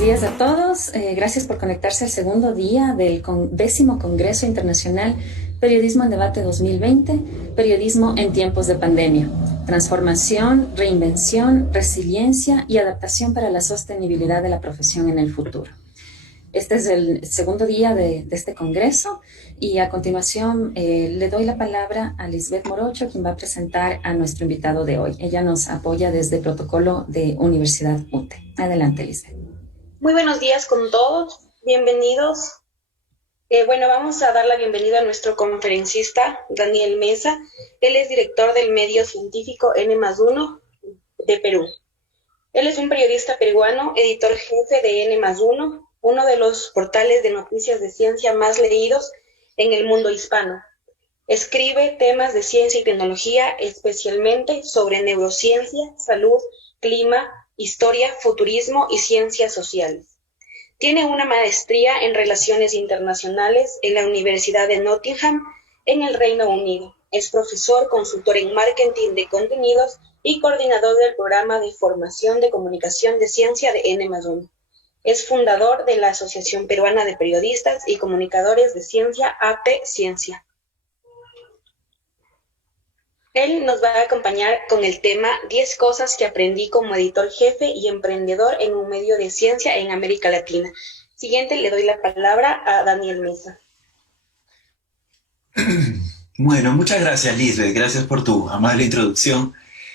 Buenos días a todos. Gracias por conectarse al segundo día del 10º Congreso Internacional Periodismo en Debate 2020, Periodismo en tiempos de pandemia. Transformación, reinvención, resiliencia y adaptación para la sostenibilidad de la profesión en el futuro. Este es el segundo día de este congreso y a continuación le doy la palabra a Lisbeth Morocho, quien va a presentar a nuestro invitado de hoy. Ella nos apoya desde el protocolo de Universidad UTE. Adelante, Lisbeth. Muy buenos días con todos, bienvenidos. Vamos a dar la bienvenida a nuestro conferencista, Daniel Mesa. Él es director del medio científico N+1 de Perú. Él es un periodista peruano, editor jefe de N+1, uno de los portales de noticias de ciencia más leídos en el mundo hispano. Escribe temas de ciencia y tecnología, especialmente sobre neurociencia, salud, clima, historia, futurismo y ciencias sociales. Tiene una maestría en Relaciones Internacionales en la Universidad de Nottingham, en el Reino Unido. Es profesor, consultor en marketing de contenidos y coordinador del programa de formación de comunicación de ciencia de N+1. Es fundador de la Asociación Peruana de Periodistas y Comunicadores de Ciencia, AP Ciencia. Él nos va a acompañar con el tema 10 cosas que aprendí como editor jefe y emprendedor en un medio de ciencia en América Latina. Siguiente, le doy la palabra a Daniel Mesa. Bueno, muchas gracias, Lisbeth. Gracias por tu amable introducción.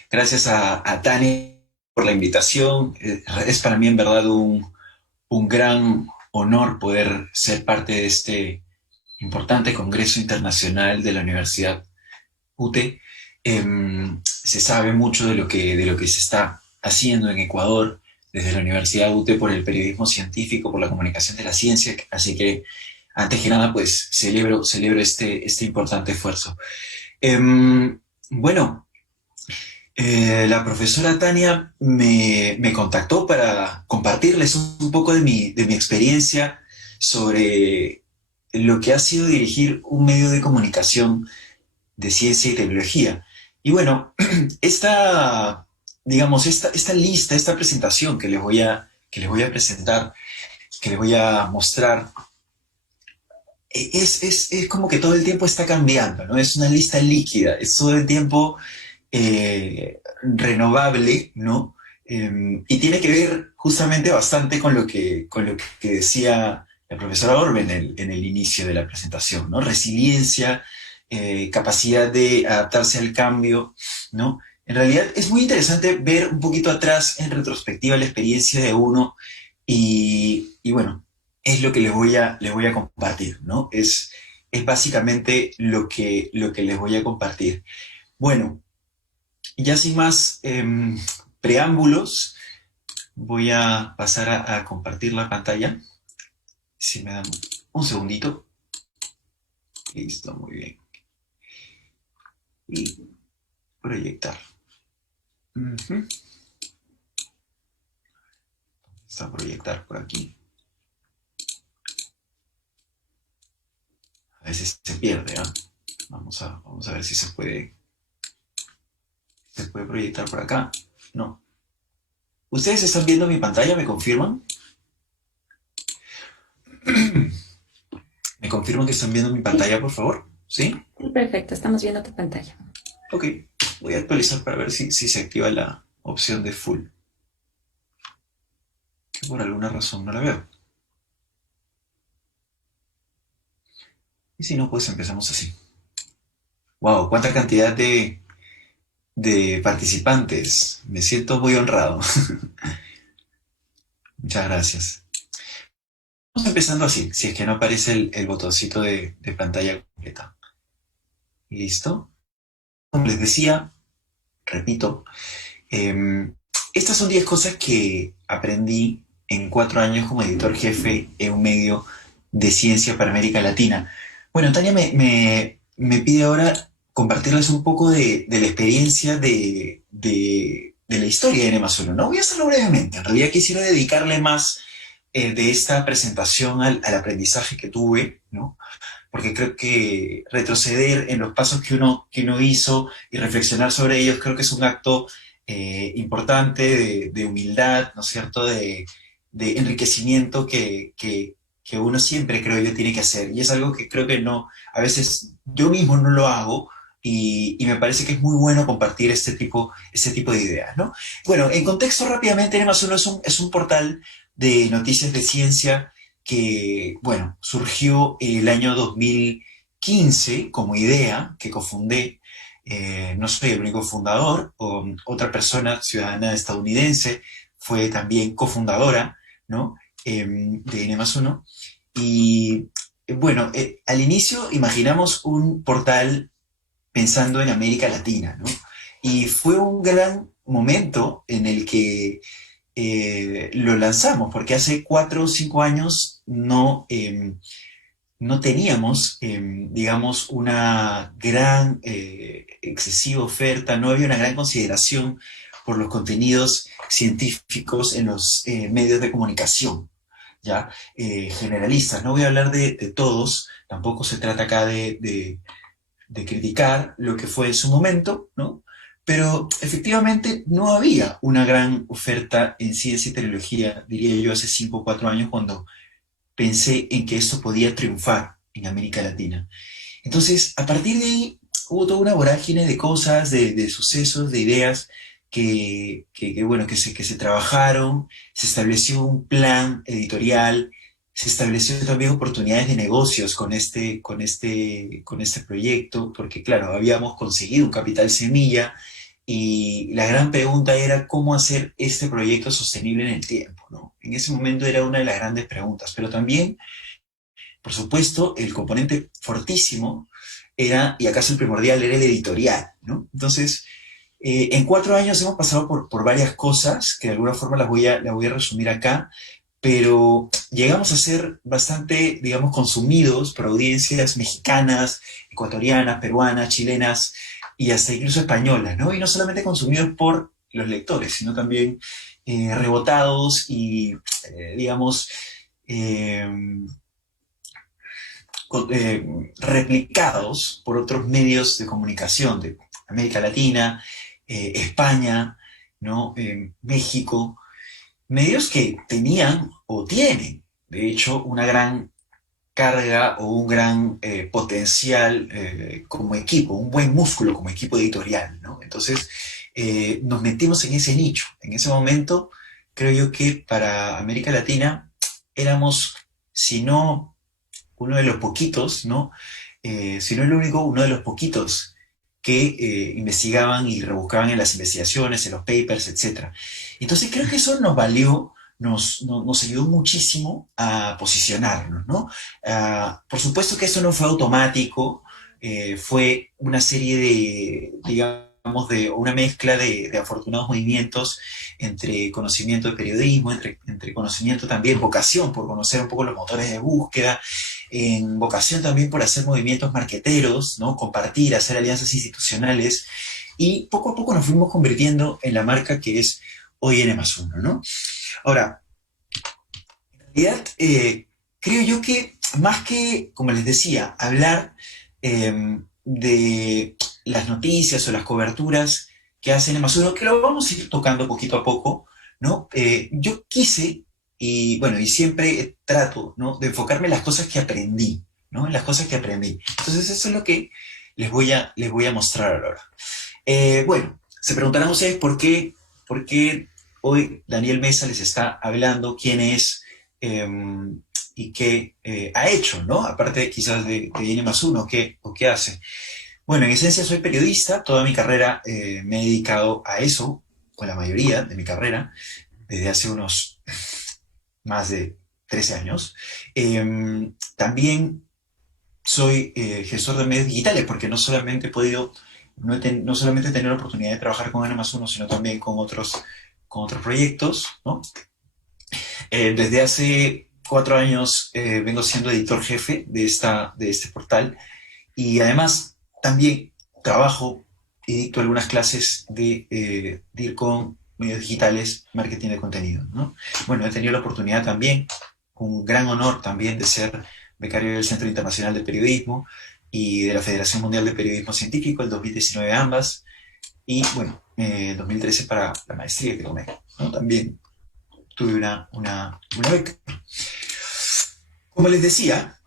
Gracias a Tania por la invitación. Es para mí, en verdad, un gran honor poder ser parte de este importante Congreso Internacional de la Universidad UTE. Se sabe mucho de lo que se está haciendo en Ecuador desde la Universidad UTE por el periodismo científico, por la comunicación de la ciencia, así que antes que nada pues celebro este importante esfuerzo. La profesora Tania me contactó para compartirles un poco de mi experiencia sobre lo que ha sido dirigir un medio de comunicación de ciencia y tecnología. Y bueno, esta lista, esta presentación que les voy a presentar, que les voy a mostrar, es como que todo el tiempo está cambiando, ¿no? Es una lista líquida, es todo el tiempo renovable, ¿no? Y tiene que ver justamente bastante con lo que decía la profesora Orbe en el inicio de la presentación, ¿no? Resiliencia, capacidad de adaptarse al cambio, ¿no? En realidad es muy interesante ver un poquito atrás en retrospectiva la experiencia de uno y bueno, es lo que les voy a compartir, ¿no? Es básicamente lo que les voy a compartir. Bueno, ya sin más preámbulos, voy a pasar a compartir la pantalla. Si me dan un segundito. Listo, muy bien. Y proyectar. Está proyectar por aquí. A veces se pierde, ¿eh? Vamos a ver si se puede proyectar por acá. No. ¿Ustedes están viendo mi pantalla? ¿Me confirman? ¿Me confirman que están viendo mi pantalla, por favor? ¿Sí? Perfecto, estamos viendo tu pantalla. Ok, voy a actualizar para ver si se activa la opción de full. Que por alguna razón no la veo. Y si no, pues empezamos así. ¡Wow! ¡Cuánta cantidad de participantes! Me siento muy honrado. Muchas gracias. Vamos empezando así, si es que no aparece el botoncito de pantalla completa. ¿Listo? Como les decía, repito, estas son 10 cosas que aprendí en 4 años como editor jefe en un medio de ciencia para América Latina. Bueno, Tania me pide ahora compartirles un poco de la experiencia de la historia de N+1. No voy a hacerlo brevemente, en realidad quisiera dedicarle más de esta presentación al aprendizaje que tuve, ¿no? Porque creo que retroceder en los pasos que uno hizo y reflexionar sobre ellos creo que es un acto importante de humildad, ¿no es cierto?, de de enriquecimiento que uno siempre, creo yo, tiene que hacer. Y es algo que creo que no, a veces yo mismo no lo hago, y me parece que es muy bueno compartir este tipo de ideas, ¿no? Bueno, en contexto rápidamente, N+1 es un portal de noticias de ciencia que, bueno, surgió el año 2015 como idea, que cofundé. No soy el único fundador, otra persona ciudadana estadounidense fue también cofundadora, ¿no? De N+1. Y bueno, al inicio imaginamos un portal pensando en América Latina, ¿no? Y fue un gran momento en el que lo lanzamos, porque hace 4 o 5 años no teníamos, digamos, una gran, excesiva oferta, no había una gran consideración por los contenidos científicos en los medios de comunicación, ¿ya? Generalistas. No voy a hablar de todos, tampoco se trata acá de criticar lo que fue en su momento, ¿no? Pero efectivamente no había una gran oferta en ciencia y tecnología, diría yo, hace 5 o 4 años, cuando pensé en que esto podía triunfar en América Latina. Entonces, a partir de ahí, hubo toda una vorágine de cosas, de sucesos, de ideas bueno, que se trabajaron, se estableció un plan editorial, se estableció también oportunidades de negocios con este proyecto, porque claro, habíamos conseguido un capital semilla, y la gran pregunta era cómo hacer este proyecto sostenible en el tiempo, ¿no? En ese momento era una de las grandes preguntas, pero también, por supuesto, el componente fortísimo era, y acaso el primordial, era el editorial, ¿no? Entonces, en 4 años hemos pasado por varias cosas, que de alguna forma las voy a resumir acá, pero llegamos a ser bastante, digamos, consumidos por audiencias mexicanas, ecuatorianas, peruanas, chilenas y hasta incluso españolas, ¿no? Y no solamente consumidos por los lectores, sino también rebotados y, digamos, eh, replicados por otros medios de comunicación de América Latina, España, ¿no? México, medios que tenían o tienen, de hecho, una gran carga o un gran potencial como equipo, un buen músculo como equipo editorial, ¿no? Entonces, nos metimos en ese nicho. En ese momento, creo yo que para América Latina éramos, si no uno de los poquitos, ¿no? Si no el único, uno de los poquitos que investigaban y rebuscaban en las investigaciones, en los papers, etc. Entonces creo que eso nos valió, nos ayudó muchísimo a posicionarnos, ¿no? Por supuesto que eso no fue automático, fue una serie de, digamos, de una mezcla de afortunados movimientos entre conocimiento de periodismo, entre conocimiento también, vocación por conocer un poco los motores de búsqueda, en vocación también por hacer movimientos marqueteros, ¿no? Compartir, hacer alianzas institucionales, y poco a poco nos fuimos convirtiendo en la marca que es hoy N+1, ¿no? Ahora, en realidad, creo yo que más que, como les decía, hablar de las noticias o las coberturas que hace N+1, que lo vamos a ir tocando poquito a poco, ¿no? Yo quise, y bueno, y siempre trato, ¿no?, de enfocarme en las cosas que aprendí, ¿no? En las cosas que aprendí. Entonces eso es lo que les voy a mostrar ahora. Bueno, se preguntarán ustedes por qué hoy Daniel Mesa les está hablando, quién es y qué ha hecho, ¿no? Aparte quizás de N+1, ¿qué hace? Bueno, en esencia soy periodista, toda mi carrera me he dedicado a eso, con la mayoría de mi carrera, desde hace unos más de 13 años. También soy gestor de medios digitales, porque no solamente he podido, no solamente tener la oportunidad de trabajar con N+1, sino también con otros proyectos, ¿no? Desde hace 4 años vengo siendo editor jefe de este portal, y además también trabajo y dicto algunas clases de DIRCOM, medios digitales, marketing de contenido, ¿no? Bueno, he tenido la oportunidad también, un gran honor también, de ser becario del Centro Internacional de Periodismo y de la Federación Mundial de Periodismo Científico, el 2019 ambas, y bueno, 2013 para la maestría que tomé, ¿no? También tuve una beca. Como les decía,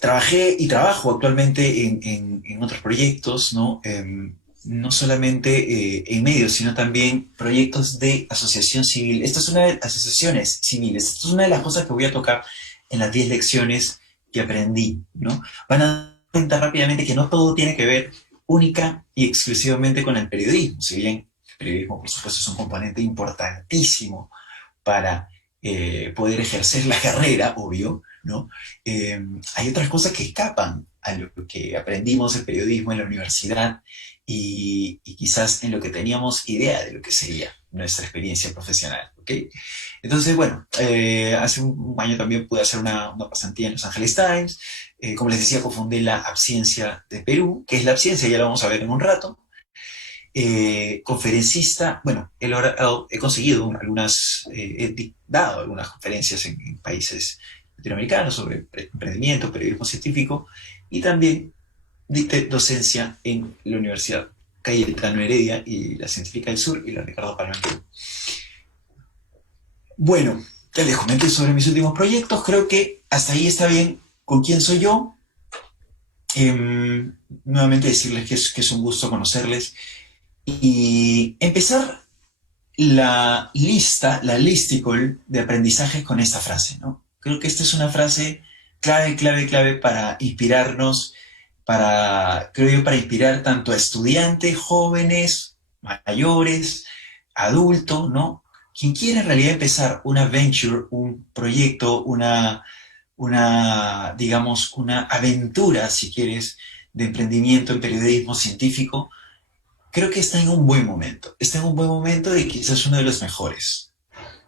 trabajé y trabajo actualmente en otros proyectos, ¿no? No solamente en medios, sino también proyectos de asociación civil. Esta es una de las asociaciones civiles. Esta es una de las cosas que voy a tocar en las 10 lecciones que aprendí, ¿no? Van a dar cuenta rápidamente que no todo tiene que ver única y exclusivamente con el periodismo. Si bien el periodismo, por supuesto, es un componente importantísimo para poder ejercer la carrera, obvio, ¿no? Hay otras cosas que escapan a lo que aprendimos de periodismo en la universidad y quizás en lo que teníamos idea de lo que sería nuestra experiencia profesional, ¿ok? Entonces, bueno, hace un año también pude hacer una pasantía en Los Angeles Times. Como les decía, cofundé la Abciencia de Perú, que es la Abciencia, ya la vamos a ver en un rato. Conferencista, bueno, he conseguido algunas, he dado algunas conferencias en países latinoamericanos sobre emprendimiento, periodismo científico, y también dicté docencia en la Universidad Cayetano Heredia y la Científica del Sur y la Ricardo Palma en Perú. Bueno, ya les comenté sobre mis últimos proyectos, creo que hasta ahí está bien con quién soy yo. Nuevamente decirles que es un gusto conocerles y empezar la listicle de aprendizajes con esta frase, ¿no? Creo que esta es una frase clave para inspirarnos, creo yo, para inspirar tanto a estudiantes, jóvenes, mayores, adultos, ¿no? Quien quiera en realidad empezar una venture, un proyecto, digamos, una aventura, si quieres, de emprendimiento en periodismo científico, creo que está en un buen momento. Está en un buen momento y quizás uno de los mejores.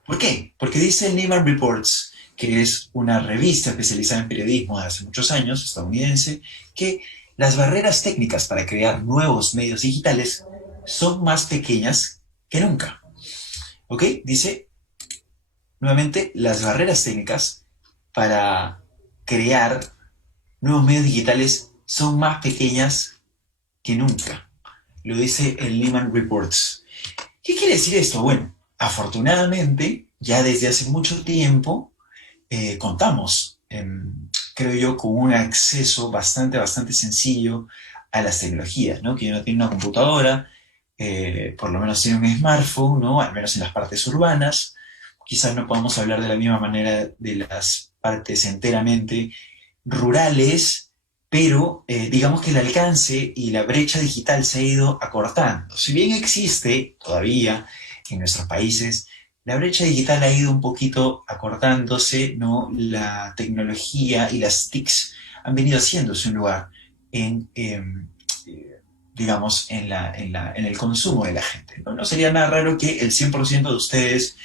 ¿Por qué? Porque dice el Lehman Reports, que es una revista especializada en periodismo de hace muchos años, estadounidense, que las barreras técnicas para crear nuevos medios digitales son más pequeñas que nunca. ¿Ok? Dice, nuevamente, las barreras técnicas para crear nuevos medios digitales son más pequeñas que nunca. Lo dice el Lehman Reports. ¿Qué quiere decir esto? Bueno, afortunadamente, ya desde hace mucho tiempo contamos, creo yo, con un acceso bastante sencillo a las tecnologías, ¿no? Que uno tiene una computadora, por lo menos tiene un smartphone, ¿no? Al menos en las partes urbanas. Quizás no podamos hablar de la misma manera de las partes enteramente rurales, pero digamos que el alcance y la brecha digital se ha ido acortando. Si bien existe todavía en nuestros países, la brecha digital ha ido un poquito acortándose, ¿no? La tecnología y las TICs han venido haciéndose un lugar digamos, en el consumo de la gente, ¿no? No sería nada raro que el 100% de ustedes,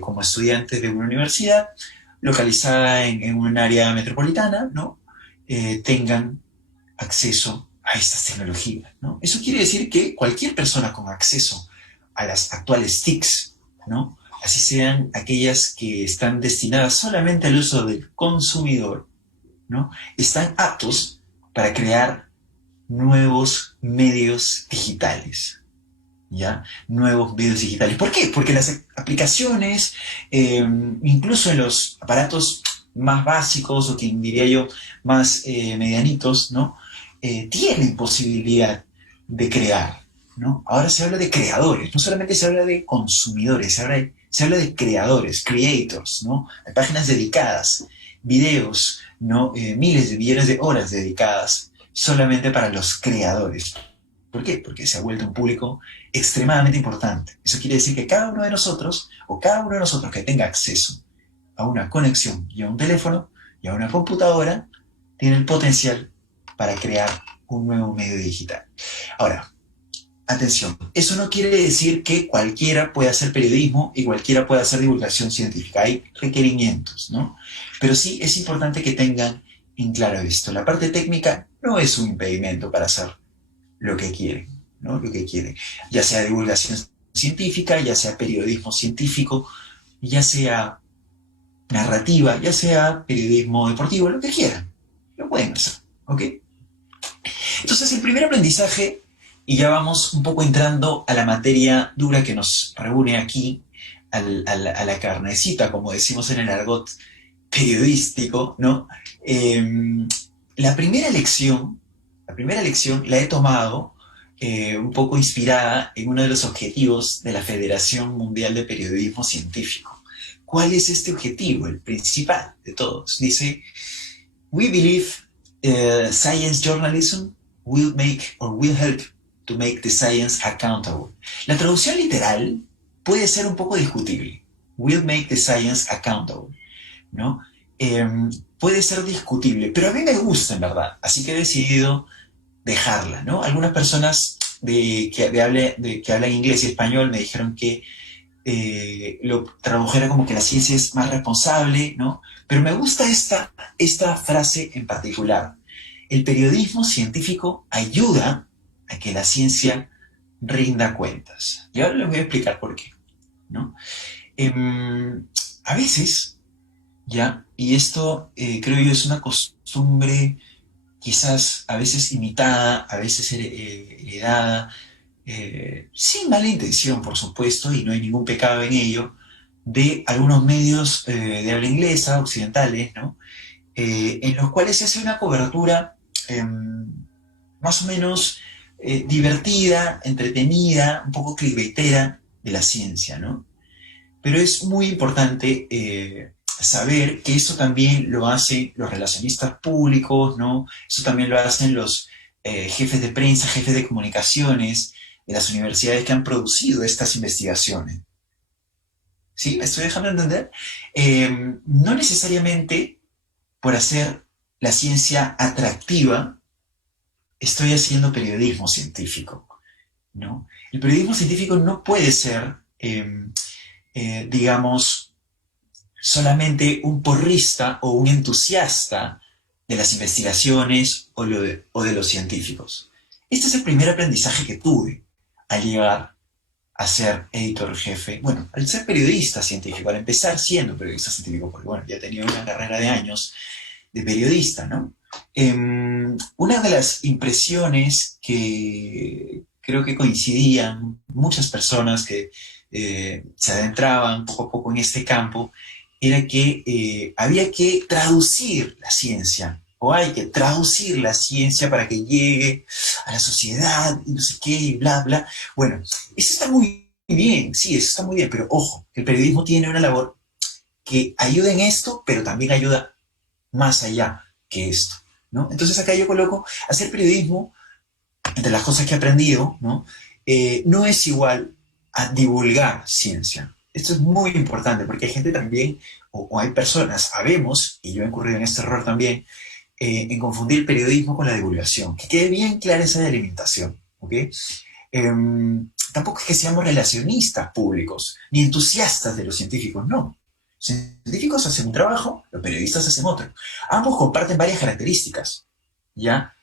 como estudiantes de una universidad localizada en un área metropolitana, ¿no? Tengan acceso a estas tecnologías, ¿no? Eso quiere decir que cualquier persona con acceso a las actuales TICs, ¿no? Así sean aquellas que están destinadas solamente al uso del consumidor, ¿no? Están aptos para crear nuevos medios digitales, ¿ya? Nuevos medios digitales. ¿Por qué? Porque las aplicaciones, incluso en los aparatos más básicos, o que diría yo, más medianitos, ¿no? Tienen posibilidad de crear, ¿no? Ahora se habla de creadores, no solamente se habla de consumidores, se habla de creadores, creators, ¿no? Hay páginas dedicadas, videos, ¿no? Miles de millones de horas dedicadas solamente para los creadores. ¿Por qué? Porque se ha vuelto un público extremadamente importante. Eso quiere decir que cada uno de nosotros, o cada uno de nosotros que tenga acceso a una conexión y a un teléfono y a una computadora, tiene el potencial para crear un nuevo medio digital. Ahora, atención, eso no quiere decir que cualquiera pueda hacer periodismo y cualquiera pueda hacer divulgación científica. Hay requerimientos, ¿no? Pero sí es importante que tengan en claro esto. La parte técnica no es un impedimento para hacer lo que quieren, ¿no? Lo que quieren. Ya sea divulgación científica, ya sea periodismo científico, ya sea narrativa, ya sea periodismo deportivo, lo que quieran. Lo pueden hacer, ¿ok? Entonces, el primer aprendizaje, y ya vamos un poco entrando a la materia dura que nos reúne aquí, a la carnecita, como decimos en el argot periodístico, ¿no? La primera lección, la he tomado un poco inspirada en uno de los objetivos de la Federación Mundial de Periodismo Científico. ¿Cuál es este objetivo? El principal de todos. Dice, we believe science journalism will make or will help to make the science accountable. La traducción literal puede ser un poco discutible. Will make the science accountable, ¿no? Puede ser discutible, pero a mí me gusta en verdad, así que he decidido dejarla, ¿no? Algunas personas que hablan inglés y español me dijeron que lo tradujera como que la ciencia es más responsable, ¿no? Pero me gusta esta frase en particular. El periodismo científico ayuda a que la ciencia rinda cuentas. Y ahora les voy a explicar por qué, ¿no? A veces, ya, y esto creo yo es una costumbre quizás a veces imitada, a veces heredada, sin mala intención, por supuesto, y no hay ningún pecado en ello, de algunos medios de habla inglesa, occidentales, ¿no? En los cuales se hace una cobertura más o menos divertida, entretenida, un poco clickbaitera de la ciencia, ¿no? Pero es muy importante saber que eso también lo hacen los relacionistas públicos, ¿no? Eso también lo hacen los jefes de prensa, jefes de comunicaciones de las universidades que han producido estas investigaciones. ¿Sí? ¿Me estoy dejando entender? No necesariamente por hacer la ciencia atractiva estoy haciendo periodismo científico, ¿no? El periodismo científico no puede ser, digamos, solamente un porrista o un entusiasta de las investigaciones o de los científicos. Este es el primer aprendizaje que tuve al llegar a ser editor jefe, bueno, al ser periodista científico, al empezar siendo periodista científico, porque bueno, ya tenía una carrera de años de periodista, ¿no? Una de las impresiones que creo que coincidían muchas personas que se adentraban poco a poco en este campo era que había que traducir la ciencia, o hay que traducir la ciencia para que llegue a la sociedad, y no sé qué, y bla, bla. Bueno, eso está muy bien, sí, eso está muy bien, pero ojo, el periodismo tiene una labor que ayuda en esto, pero también ayuda más allá que esto, ¿no? Entonces acá yo coloco, hacer periodismo, entre las cosas que he aprendido, ¿no? No es igual a divulgar ciencia. Esto es muy importante porque hay gente también, o hay personas, sabemos, y yo he incurrido en este error también, en confundir el periodismo con la divulgación. Que quede bien clara esa delimitación, ¿ok? Tampoco es que seamos relacionistas públicos, ni entusiastas de los científicos, no. Los científicos hacen un trabajo, los periodistas hacen otro. Ambos comparten varias características, ¿ya?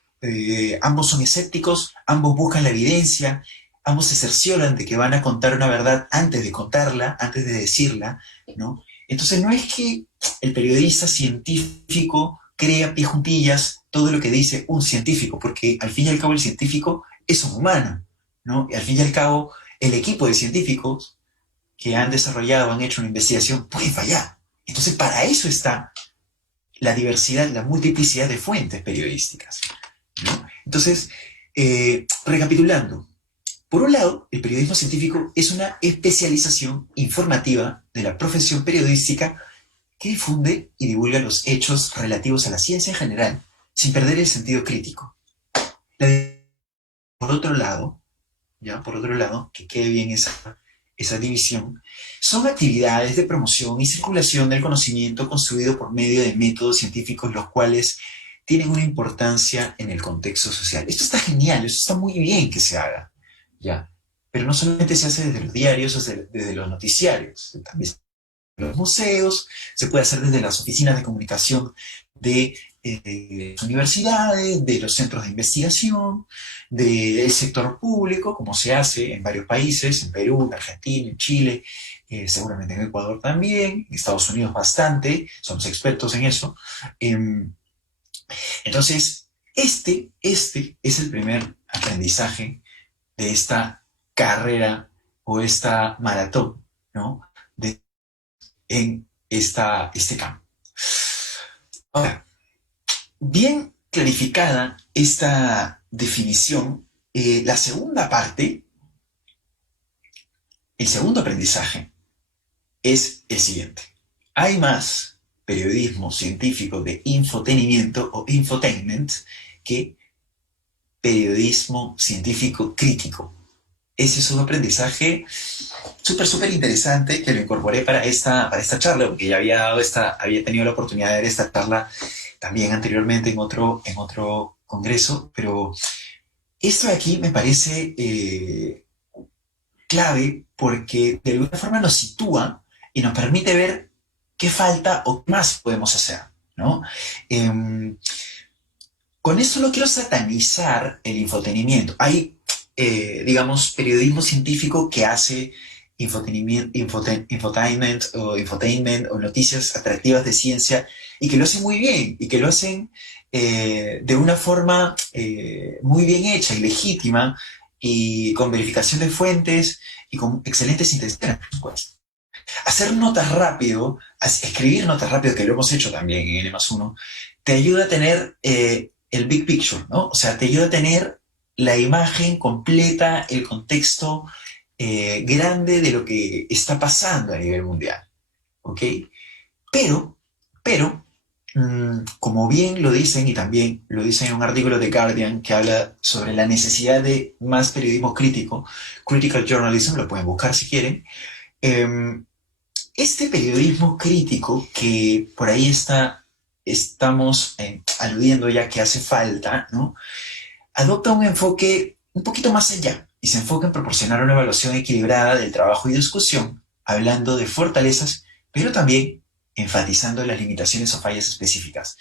Ambos son escépticos, ambos buscan la evidencia, ambos se cercioran de que van a contar una verdad antes de contarla, antes de decirla, ¿no? Entonces no es que el periodista científico crea pie juntillas todo lo que dice un científico, porque al fin y al cabo el científico es un humano, ¿no? Y al fin y al cabo el equipo de científicos que han desarrollado, han hecho una investigación, puede fallar. Entonces para eso está la diversidad, la multiplicidad de fuentes periodísticas, ¿no? Entonces, recapitulando, por un lado, el periodismo científico es una especialización informativa de la profesión periodística que difunde y divulga los hechos relativos a la ciencia en general, sin perder el sentido crítico. Por otro lado, que quede bien esa división, son actividades de promoción y circulación del conocimiento construido por medio de métodos científicos los cuales tienen una importancia en el contexto social. Esto está genial, esto está muy bien que se haga, ¿ya? Pero no solamente se hace desde los diarios o desde los noticiarios, también los museos, se puede hacer desde las oficinas de comunicación de las universidades, de los centros de investigación, del sector público, como se hace en varios países, en Perú, en Argentina, en Chile, seguramente en Ecuador también, en Estados Unidos bastante, somos expertos en eso. Entonces, este es el primer aprendizaje de esta carrera o esta maratón, ¿no? en este campo. Ahora, bien clarificada esta definición, la segunda parte, el segundo aprendizaje, es el siguiente. Hay más periodismo científico de infotenimiento o infotainment que periodismo científico crítico. Ese es un aprendizaje súper interesante que lo incorporé para esta charla, porque ya había tenido la oportunidad de ver esta charla también anteriormente en otro congreso, pero esto de aquí me parece clave porque de alguna forma nos sitúa y nos permite ver qué falta o qué más podemos hacer, ¿no? Con esto no quiero satanizar el infotenimiento. Hay, digamos, periodismo científico que hace infotainment o noticias atractivas de ciencia y que lo hacen muy bien y que lo hacen de una forma muy bien hecha y legítima y con verificación de fuentes y con excelentes intenciones. Hacer notas rápido, escribir notas rápido, que lo hemos hecho también en N+1, te ayuda a tener el big picture, ¿no? O sea, te ayuda a tener la imagen completa, el contexto grande de lo que está pasando a nivel mundial, ¿ok? Pero, como bien lo dicen, y también lo dicen en un artículo de Guardian que habla sobre la necesidad de más periodismo crítico, critical journalism, lo pueden buscar si quieren, este periodismo crítico que por ahí estamos aludiendo ya que hace falta, ¿no? Adopta un enfoque un poquito más allá y se enfoca en proporcionar una evaluación equilibrada del trabajo y discusión, hablando de fortalezas, pero también enfatizando las limitaciones o fallas específicas.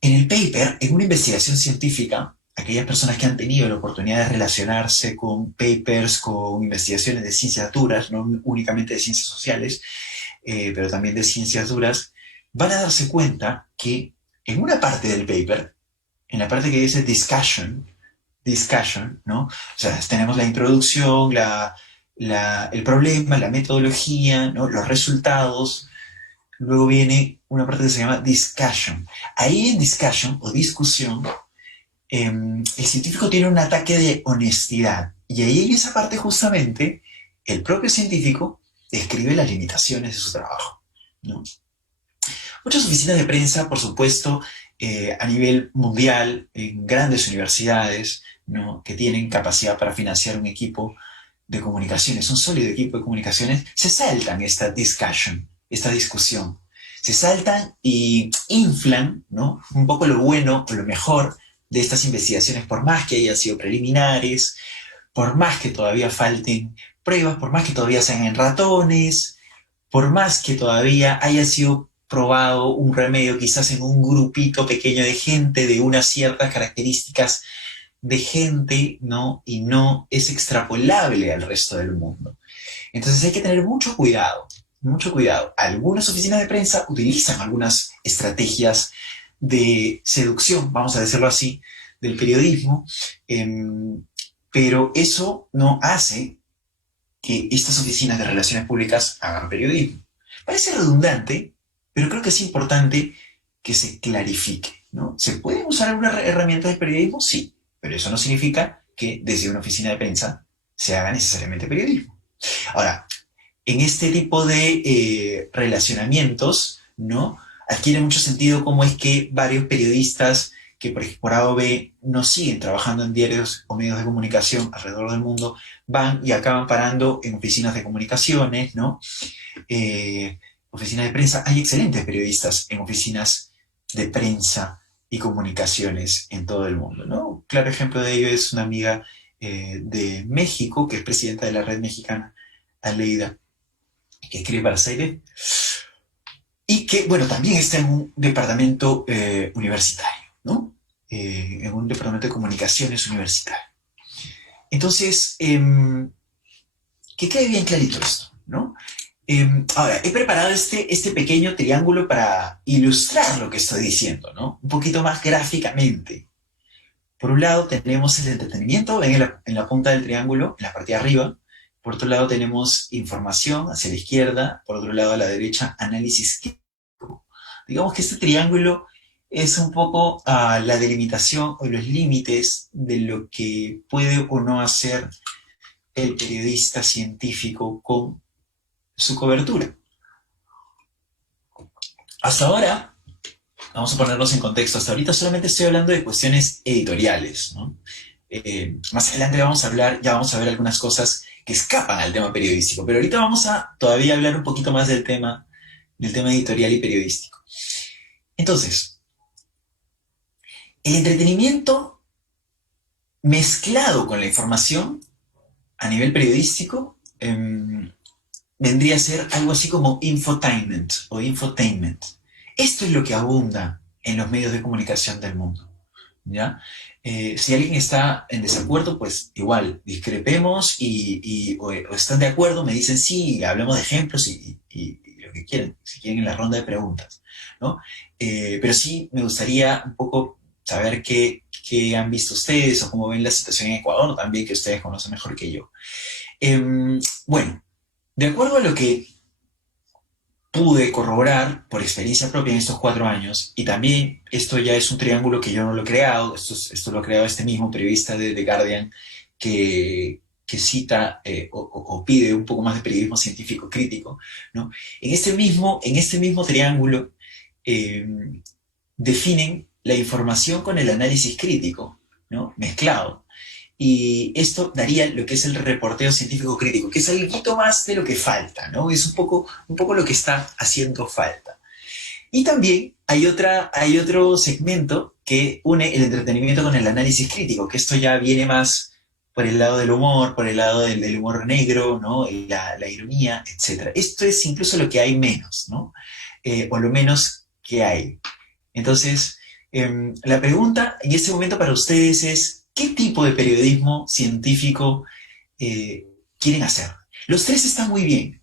En el paper, en una investigación científica, aquellas personas que han tenido la oportunidad de relacionarse con papers, con investigaciones de ciencias duras, no únicamente de ciencias sociales, pero también de ciencias duras, van a darse cuenta que en una parte del paper, en la parte que dice discussion, ¿no? O sea, tenemos la introducción, el problema, la metodología, ¿no? Los resultados. Luego viene una parte que se llama discussion. Ahí en discussion o discusión, el científico tiene un ataque de honestidad. Y ahí en esa parte justamente, el propio científico describe las limitaciones de su trabajo, ¿no? Muchas oficinas de prensa, por supuesto, a nivel mundial, en grandes universidades, ¿no? Que tienen capacidad para financiar un equipo de comunicaciones, un sólido equipo de comunicaciones, se saltan esta discussion, esta discusión. Se saltan y inflan, ¿no? Un poco lo bueno o lo mejor de estas investigaciones, por más que hayan sido preliminares, por más que todavía falten pruebas, por más que todavía sean en ratones, por más que todavía haya sido probado un remedio quizás en un grupito pequeño de gente de unas ciertas características de gente, ¿no? Y no es extrapolable al resto del mundo. Entonces hay que tener mucho cuidado, mucho cuidado. Algunas oficinas de prensa utilizan algunas estrategias de seducción, vamos a decirlo así, del periodismo, pero eso no hace que estas oficinas de relaciones públicas hagan periodismo. Parece redundante, pero creo que es importante que se clarifique, ¿no? ¿Se pueden usar algunas herramientas de periodismo? Sí, pero eso no significa que desde una oficina de prensa se haga necesariamente periodismo. Ahora, en este tipo de relacionamientos, ¿no? Adquiere mucho sentido cómo es que varios periodistas que por A o B no siguen trabajando en diarios o medios de comunicación alrededor del mundo, van y acaban parando en oficinas de comunicaciones, ¿no? Oficinas de prensa. Hay excelentes periodistas en oficinas de prensa y comunicaciones en todo el mundo, ¿no? Claro ejemplo de ello es una amiga de México, que es presidenta de la red mexicana, Aleida, que escribe para Zaire, y que, bueno, también está en un departamento universitario, ¿no? En un departamento de comunicaciones universitario. Entonces, que quede bien clarito esto, ¿no? Ahora, he preparado este pequeño triángulo para ilustrar lo que estoy diciendo, ¿no? Un poquito más gráficamente. Por un lado tenemos el entretenimiento, ven en la punta del triángulo, en la parte de arriba, por otro lado tenemos información hacia la izquierda, por otro lado a la derecha análisis crítico. Digamos que este triángulo es un poco la delimitación o los límites de lo que puede o no hacer el periodista científico con su cobertura. Hasta ahora, vamos a ponernos en contexto, hasta ahorita solamente estoy hablando de cuestiones editoriales, ¿no? Más adelante ya vamos a ver algunas cosas que escapan al tema periodístico, pero ahorita vamos a todavía hablar un poquito más del tema editorial y periodístico. Entonces, el entretenimiento mezclado con la información a nivel periodístico vendría a ser algo así como infotainment o infotainment. Esto es lo que abunda en los medios de comunicación del mundo, ¿ya? Si alguien está en desacuerdo, pues igual, discrepemos o están de acuerdo, me dicen sí, hablemos de ejemplos y lo que quieran, si quieren en la ronda de preguntas, ¿no? Pero sí me gustaría un poco saber qué han visto ustedes o cómo ven la situación en Ecuador también, que ustedes conocen mejor que yo. Bueno, de acuerdo a lo que pude corroborar por experiencia propia en estos 4 años, y también esto ya es un triángulo que yo no lo he creado, esto lo ha creado este mismo periodista de The Guardian que cita o pide un poco más de periodismo científico crítico, ¿no? En este mismo triángulo definen la información con el análisis crítico, ¿no? Mezclado. Y esto daría lo que es el reporteo científico crítico, que es algo más de lo que falta, ¿no? Es un poco lo que está haciendo falta. Y también hay otro segmento que une el entretenimiento con el análisis crítico, que esto ya viene más por el lado del humor, por el lado del humor negro, ¿no? La ironía, etc. Esto es incluso lo que hay menos, ¿no? O lo menos que hay. Entonces, la pregunta en este momento para ustedes es, ¿qué tipo de periodismo científico quieren hacer? Los tres están muy bien,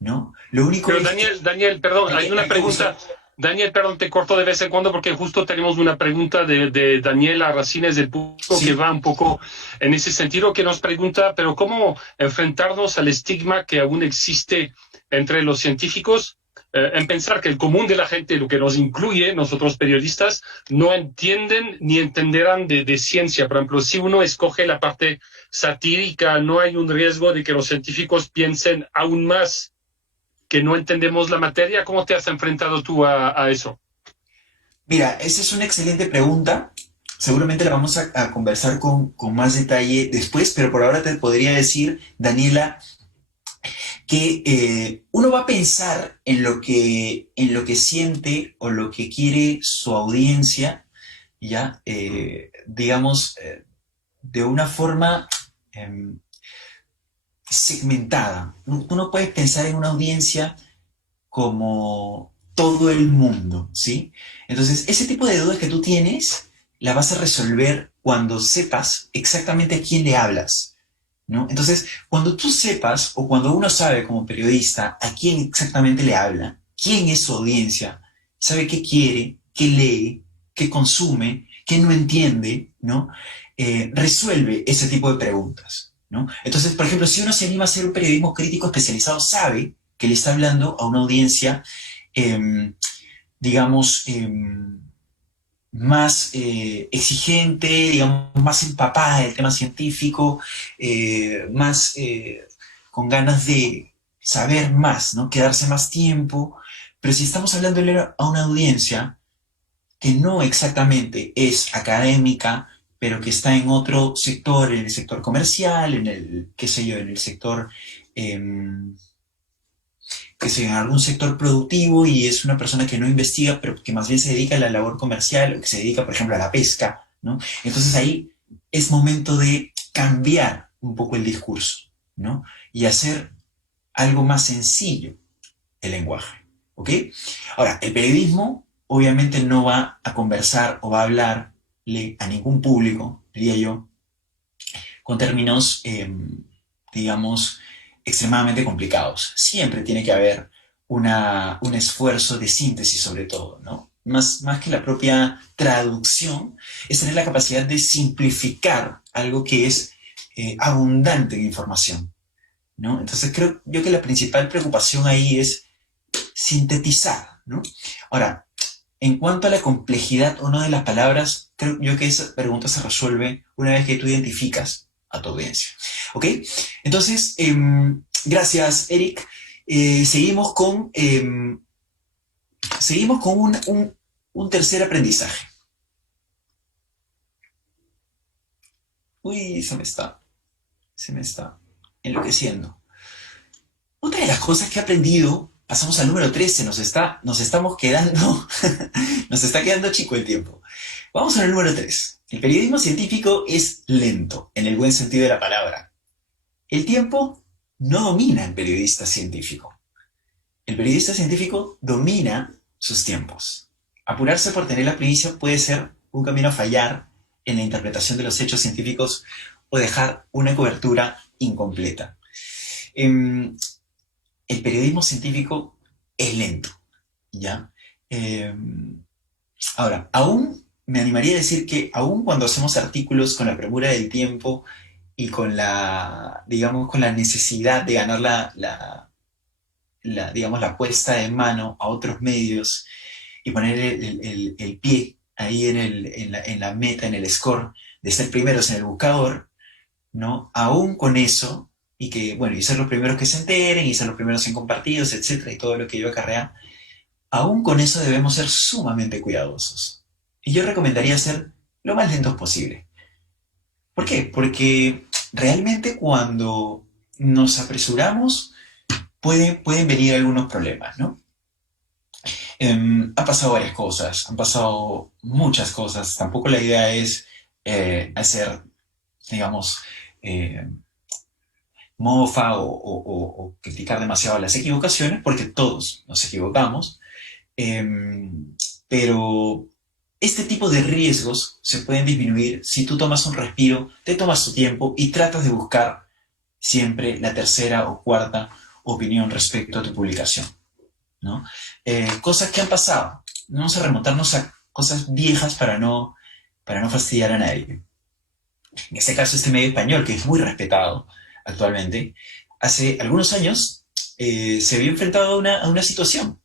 ¿no? Lo único Pero es Daniel, perdón, hay una pregunta. Daniel, perdón, te corto de vez en cuando porque justo tenemos una pregunta de Daniela Racines del público que va un poco en ese sentido, que nos pregunta, pero ¿cómo enfrentarnos al estigma que aún existe entre los científicos en pensar que el común de la gente, lo que nos incluye, nosotros periodistas, no entienden ni entenderán de ciencia? Por ejemplo, si uno escoge la parte satírica, ¿no hay un riesgo de que los científicos piensen aún más que no entendemos la materia? ¿Cómo te has enfrentado tú a eso? Mira, esa es una excelente pregunta. Seguramente la vamos a conversar con más detalle después, pero por ahora te podría decir, Daniela, que uno va a pensar en lo que siente o lo que quiere su audiencia, ¿ya? Digamos, de una forma segmentada. Tú no puedes pensar en una audiencia como todo el mundo, ¿sí? Entonces, ese tipo de dudas que tú tienes, la vas a resolver cuando sepas exactamente a quién le hablas, ¿no? Entonces, cuando tú sepas, o cuando uno sabe como periodista a quién exactamente le habla, quién es su audiencia, sabe qué quiere, qué lee, qué consume, qué no entiende, ¿no? Resuelve ese tipo de preguntas, ¿no? Entonces, por ejemplo, si uno se anima a hacer un periodismo crítico especializado, sabe que le está hablando a una audiencia, digamos, más exigente, digamos, más empapada del tema científico, más con ganas de saber más, ¿no? Quedarse más tiempo. Pero si estamos hablando a una audiencia que no exactamente es académica, pero que está en otro sector, en el sector comercial, en el, qué sé yo, en el sector, que sea en algún sector productivo, y es una persona que no investiga, pero que más bien se dedica a la labor comercial, o que se dedica, por ejemplo, a la pesca, ¿no? Entonces ahí es momento de cambiar un poco el discurso, ¿no? Y hacer algo más sencillo el lenguaje, ¿ok? Ahora, el periodismo obviamente no va a conversar o va a hablarle a ningún público, diría yo, con términos, digamos, extremadamente complicados. Siempre tiene que haber un esfuerzo de síntesis sobre todo, ¿no? Más que la propia traducción, es tener la capacidad de simplificar algo que es abundante en información, ¿no? Entonces creo yo que la principal preocupación ahí es sintetizar, ¿no? Ahora, en cuanto a la complejidad o no de las palabras, creo yo que esa pregunta se resuelve una vez que tú identificas a tu audiencia, ¿ok? Entonces, gracias, Eric. Seguimos con un tercer aprendizaje. Uy, se me está enloqueciendo. Otra de las cosas que he aprendido, pasamos al número 13, nos estamos quedando, nos está quedando chico el tiempo. Vamos al número 3. El periodismo científico es lento, en el buen sentido de la palabra. El tiempo no domina al periodista científico. El periodista científico domina sus tiempos. Apurarse por tener la primicia puede ser un camino a fallar en la interpretación de los hechos científicos o dejar una cobertura incompleta. El periodismo científico es lento, ¿ya? Ahora, aún me animaría a decir que aún cuando hacemos artículos con la premura del tiempo y con digamos, con la necesidad de ganar digamos, la puesta de mano a otros medios y poner el pie ahí en la meta, en el score, de ser primeros en el buscador, ¿no? Aún con eso, y que, bueno, y ser los primeros que se enteren, y ser los primeros en compartidos, etcétera, y todo lo que ello acarrea, aún con eso debemos ser sumamente cuidadosos. Y yo recomendaría ser lo más lentos posible. ¿Por qué? Porque realmente cuando nos apresuramos pueden venir algunos problemas, ¿no? Han pasado varias cosas, han pasado muchas cosas. Tampoco la idea es hacer, digamos, mofa o criticar demasiado las equivocaciones, porque todos nos equivocamos, pero este tipo de riesgos se pueden disminuir si tú tomas un respiro, te tomas tu tiempo y tratas de buscar siempre la tercera o cuarta opinión respecto a tu publicación, ¿no? Cosas que han pasado. Vamos a remontarnos a cosas viejas para no fastidiar a nadie. En este caso, este medio español, que es muy respetado actualmente, hace algunos años se vio enfrentado a una situación.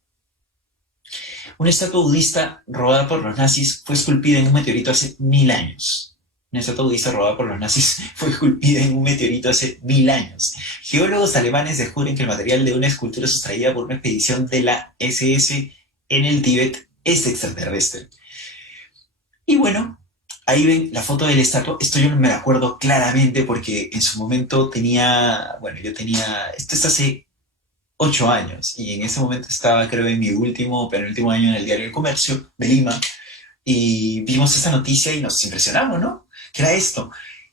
Una estatua budista robada por los nazis fue esculpida en un meteorito hace 1000 años. Una estatua budista robada por los nazis fue esculpida en un meteorito hace 1000 años. Geólogos alemanes descubren que el material de una escultura sustraída por una expedición de la SS en el Tíbet es extraterrestre. Y bueno, ahí ven la foto de la estatua. Esto yo no me acuerdo claramente porque en su momento esto es hace 8 años, y en ese momento estaba, creo, en mi penúltimo año en el Diario del Comercio de Lima, y vimos esta noticia y nos impresionamos, ¿no? ¿Qué era esto?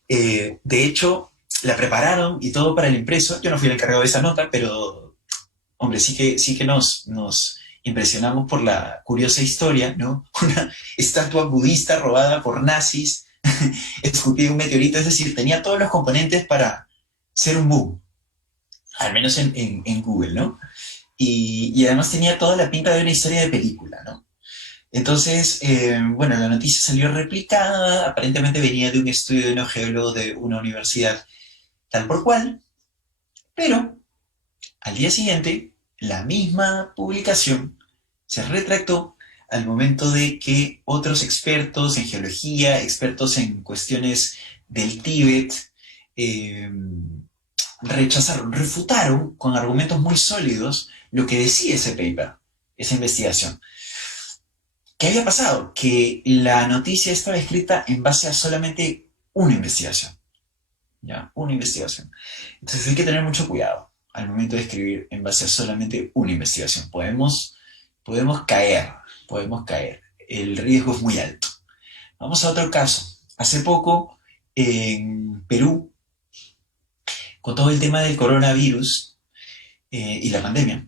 De hecho, la prepararon y todo para el impreso. Yo no fui el encargado de esa nota, pero, hombre, sí que nos impresionamos por la curiosa historia, ¿no? Una estatua budista robada por nazis, esculpida en un meteorito, es decir, tenía todos los componentes para ser un boom. Al menos en Google, ¿no? Y además tenía toda la pinta de una historia de película, ¿no? Entonces, la noticia salió replicada, aparentemente venía de un estudio de un geólogo de una universidad tal por cual, pero al día siguiente, la misma publicación se retractó al momento de que otros expertos en geología, expertos en cuestiones del Tíbet, refutaron con argumentos muy sólidos lo que decía ese paper, esa investigación. ¿Qué había pasado? Que la noticia estaba escrita en base a solamente una investigación. ¿Ya? Una investigación. Entonces hay que tener mucho cuidado al momento de escribir en base a solamente una investigación. Podemos caer. El riesgo es muy alto. Vamos a otro caso. Hace poco, en Perú, con todo el tema del coronavirus y la pandemia,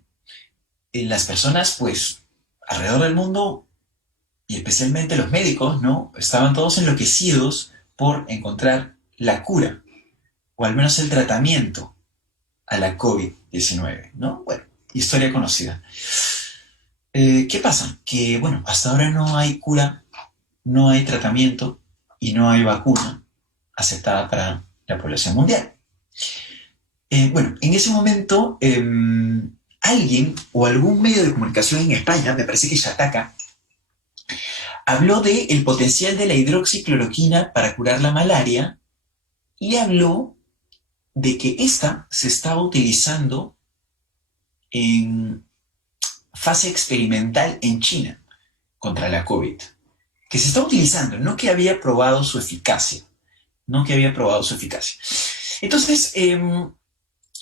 las personas, pues, alrededor del mundo, y especialmente los médicos, ¿no? Estaban todos enloquecidos por encontrar la cura, o al menos el tratamiento a la COVID-19, ¿no? Bueno, historia conocida. ¿Qué pasa? Que, bueno, hasta ahora no hay cura, no hay tratamiento y no hay vacuna aceptada para la población mundial. Bueno, en ese momento, alguien o algún medio de comunicación en España, me parece que Shataka, habló del potencial de la hidroxicloroquina para curar la malaria y habló de que esta se estaba utilizando en fase experimental en China contra la COVID. Que se está utilizando, no que había probado su eficacia. No que había probado su eficacia. Entonces,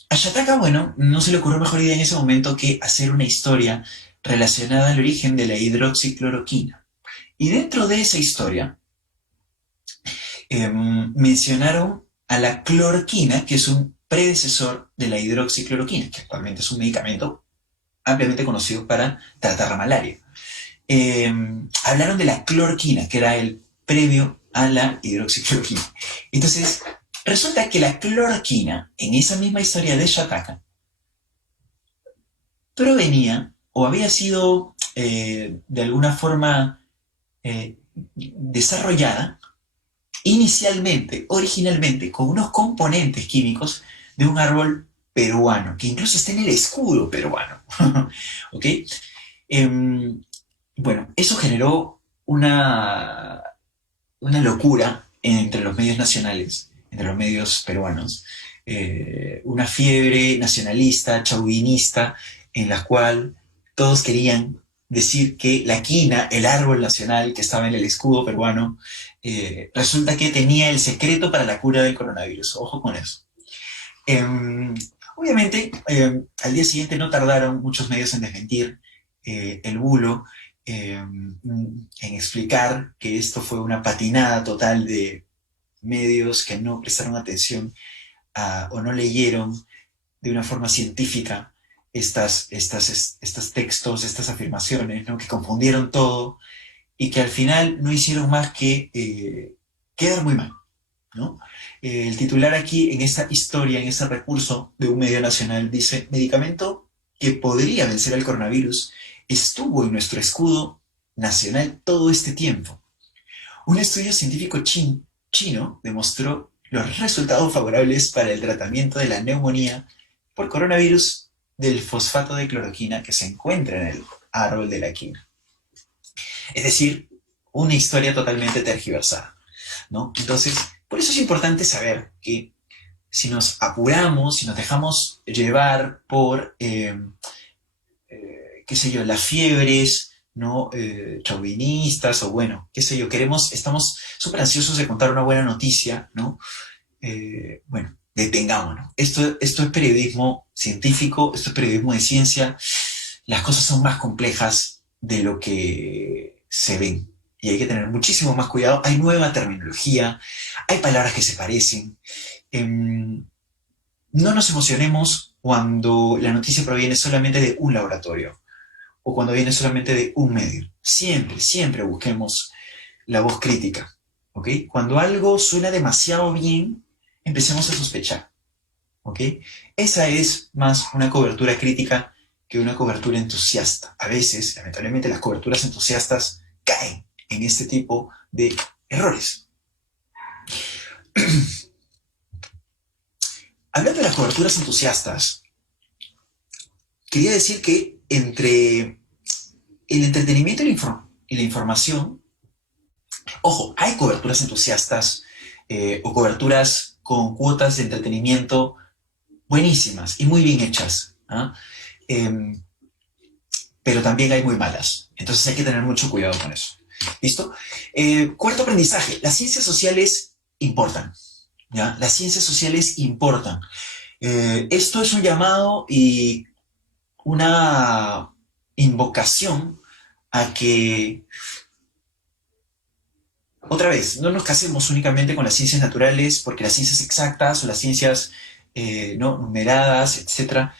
a Shataka, bueno, no se le ocurrió mejor idea en ese momento que hacer una historia relacionada al origen de la hidroxicloroquina. Y dentro de esa historia, mencionaron a la cloroquina, que es un predecesor de la hidroxicloroquina, que actualmente es un medicamento ampliamente conocido para tratar la malaria. Hablaron de la cloroquina, que era el previo a la hidroxicloroquina. Entonces, resulta que la cloroquina, en esa misma historia de Shataka, provenía o había sido de alguna forma desarrollada inicialmente, originalmente, con unos componentes químicos de un árbol peruano, que incluso está en el escudo peruano. ¿Ok? Bueno, eso generó una locura entre los medios nacionales, entre los medios peruanos, una fiebre nacionalista, chauvinista, en la cual todos querían decir que la quina, el árbol nacional que estaba en el escudo peruano, resulta que tenía el secreto para la cura del coronavirus. Ojo con eso. Obviamente, al día siguiente no tardaron muchos medios en desmentir el bulo, en explicar que esto fue una patinada total de medios que no prestaron atención o no leyeron de una forma científica estos textos, estas afirmaciones, ¿no? Que confundieron todo y que al final no hicieron más que quedar muy mal, ¿no? El titular aquí en esta historia, en este recurso de un medio nacional, dice: medicamento que podría vencer al coronavirus estuvo en nuestro escudo nacional todo este tiempo. Un estudio científico chino demostró los resultados favorables para el tratamiento de la neumonía por coronavirus del fosfato de cloroquina que se encuentra en el árbol de la quina. Es decir, una historia totalmente tergiversada, ¿no? Entonces, por eso es importante saber que si nos apuramos, si nos dejamos llevar por, qué sé yo, las fiebres, ¿no? Chauvinistas, o bueno, qué sé yo, estamos súper ansiosos de contar una buena noticia, ¿no? Bueno, detengámonos. Esto es periodismo científico, esto es periodismo de ciencia. Las cosas son más complejas de lo que se ven y hay que tener muchísimo más cuidado. Hay nueva terminología, hay palabras que se parecen. No nos emocionemos cuando la noticia proviene solamente de un laboratorio o cuando viene solamente de un medio. Siempre, siempre busquemos la voz crítica, ¿ok? Cuando algo suena demasiado bien, empecemos a sospechar, ¿ok? Esa es más una cobertura crítica que una cobertura entusiasta. A veces, lamentablemente, las coberturas entusiastas caen en este tipo de errores. Hablando de las coberturas entusiastas, quería decir que entre el entretenimiento y la información, ojo, hay coberturas entusiastas o coberturas con cuotas de entretenimiento buenísimas y muy bien hechas, ¿eh? Pero también hay muy malas. Entonces hay que tener mucho cuidado con eso. ¿Listo? Cuarto aprendizaje. Las ciencias sociales importan, ¿ya? Las ciencias sociales importan. Esto es un llamado y una invocación a que, otra vez, no nos casemos únicamente con las ciencias naturales, porque las ciencias exactas o las ciencias ¿no? numeradas, etcétera,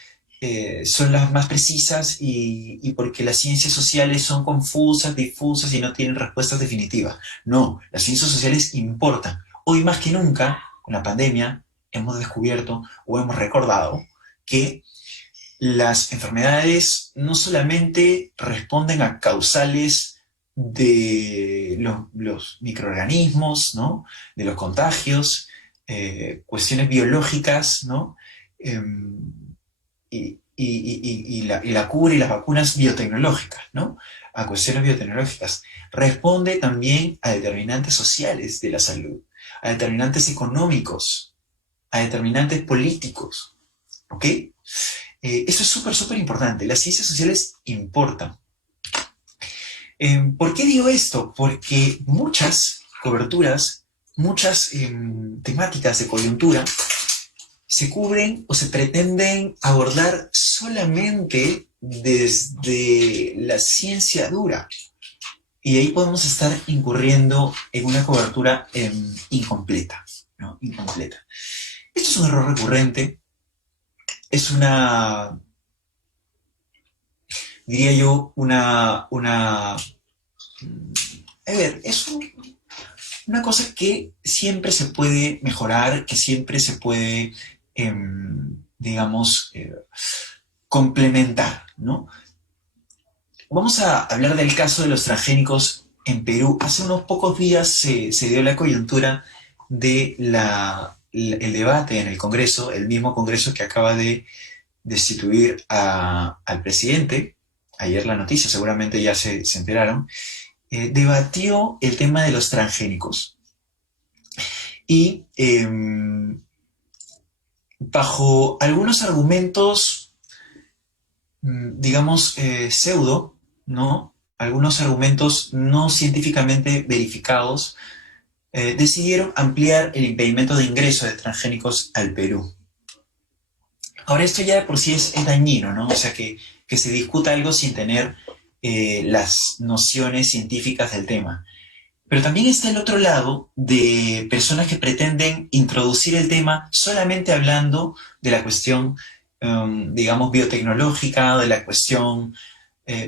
son las más precisas y porque las ciencias sociales son confusas, difusas y no tienen respuestas definitivas. No, las ciencias sociales importan. Hoy más que nunca, con la pandemia, hemos descubierto o hemos recordado que las enfermedades no solamente responden a causales de los microorganismos, ¿no? De los contagios, cuestiones biológicas, ¿no? Y la cura y las vacunas biotecnológicas, ¿no? A cuestiones biotecnológicas. Responde también a determinantes sociales de la salud, a determinantes económicos, a determinantes políticos, ¿ok? Eso es súper, súper importante. Las ciencias sociales importan. ¿Por qué digo esto? Porque muchas coberturas, muchas temáticas de coyuntura se cubren o se pretenden abordar solamente desde la ciencia dura. Y ahí podemos estar incurriendo en una cobertura incompleta, ¿no? Incompleta. Esto es un error recurrente. Es una, diría yo, es una cosa que siempre se puede mejorar, que siempre se puede, digamos, complementar, ¿no? Vamos a hablar del caso de los transgénicos en Perú. Hace unos pocos días se dio la coyuntura de el debate en el Congreso, el mismo Congreso que acaba de destituir al presidente. Ayer la noticia, seguramente ya se enteraron. Debatió el tema de los transgénicos. Y bajo algunos argumentos, digamos, pseudo, ¿no? Algunos argumentos no científicamente verificados, decidieron ampliar el impedimento de ingreso de transgénicos al Perú. Ahora, esto ya de por sí es dañino, ¿no? O sea, que se discuta algo sin tener las nociones científicas del tema. Pero también está el otro lado de personas que pretenden introducir el tema solamente hablando de la cuestión, digamos, biotecnológica, de la cuestión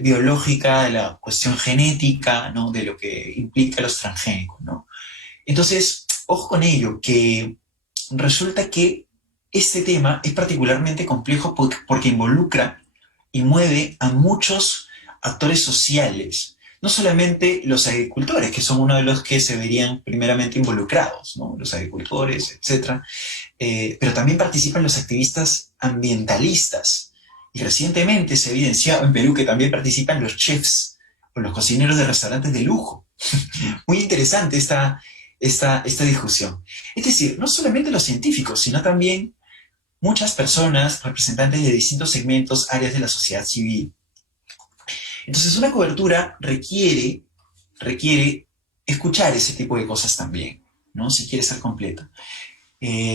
biológica, de la cuestión genética, ¿no? De lo que implica los transgénicos, ¿no? Entonces, ojo con ello, que resulta que este tema es particularmente complejo porque involucra y mueve a muchos actores sociales, no solamente los agricultores, que son uno de los que se verían primeramente involucrados, ¿no? Los agricultores, etc. Pero también participan los activistas ambientalistas. Y recientemente se ha evidenciado en Perú que también participan los chefs o los cocineros de restaurantes de lujo. Muy interesante esta discusión. Es decir, no solamente los científicos, sino también muchas personas, representantes de distintos segmentos, áreas de la sociedad civil. Entonces, una cobertura requiere escuchar ese tipo de cosas también, ¿no? Si quiere ser completa.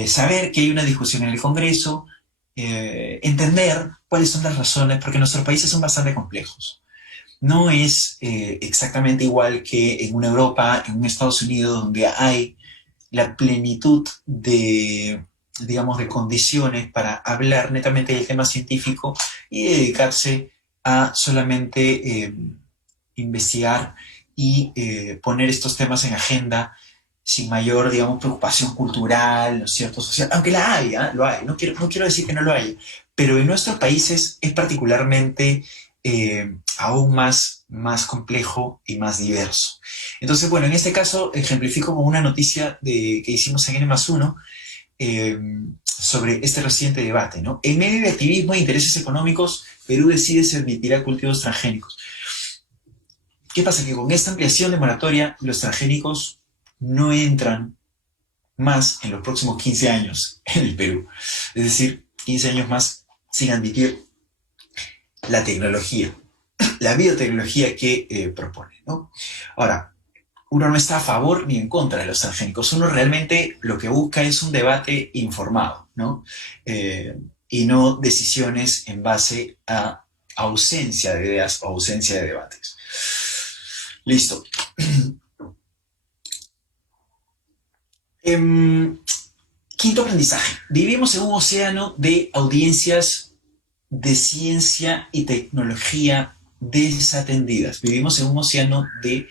Saber que hay una discusión en el Congreso, entender cuáles son las razones, porque nuestros países son bastante complejos. No es exactamente igual que en una Europa, en un Estados Unidos, donde hay la plenitud de, digamos, de condiciones para hablar netamente del tema científico y dedicarse a solamente investigar y poner estos temas en agenda sin mayor, digamos, preocupación cultural, ¿no es cierto?, social, aunque la hay, lo hay, no quiero decir que no lo haya, pero en nuestros países es particularmente aún más complejo y más diverso. Entonces, bueno, en este caso ejemplifico con una noticia que hicimos en N+1 sobre este reciente debate, ¿no? En medio de activismo e intereses económicos, Perú decide si admitirá cultivos transgénicos. ¿Qué pasa? Que con esta ampliación de moratoria, los transgénicos no entran más en los próximos 15 años en el Perú. Es decir, 15 años más sin admitir la tecnología, la biotecnología que propone, ¿no? Ahora, uno no está a favor ni en contra de los transgénicos. Uno realmente lo que busca es un debate informado, ¿no? Y no decisiones en base a ausencia de ideas o ausencia de debates. Listo. Quinto aprendizaje. Vivimos en un océano de audiencias de ciencia y tecnología desatendidas. Vivimos en un océano de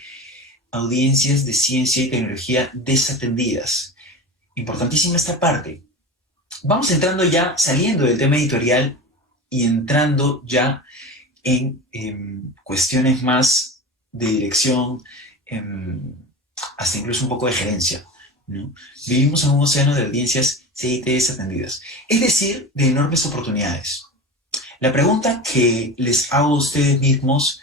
audiencias de ciencia y tecnología desatendidas. Importantísima esta parte. Vamos entrando ya, saliendo del tema editorial y entrando ya en cuestiones más de dirección, hasta incluso un poco de gerencia, ¿no? Vivimos en un océano de audiencias CIT desatendidas, es decir, de enormes oportunidades. La pregunta que les hago a ustedes mismos,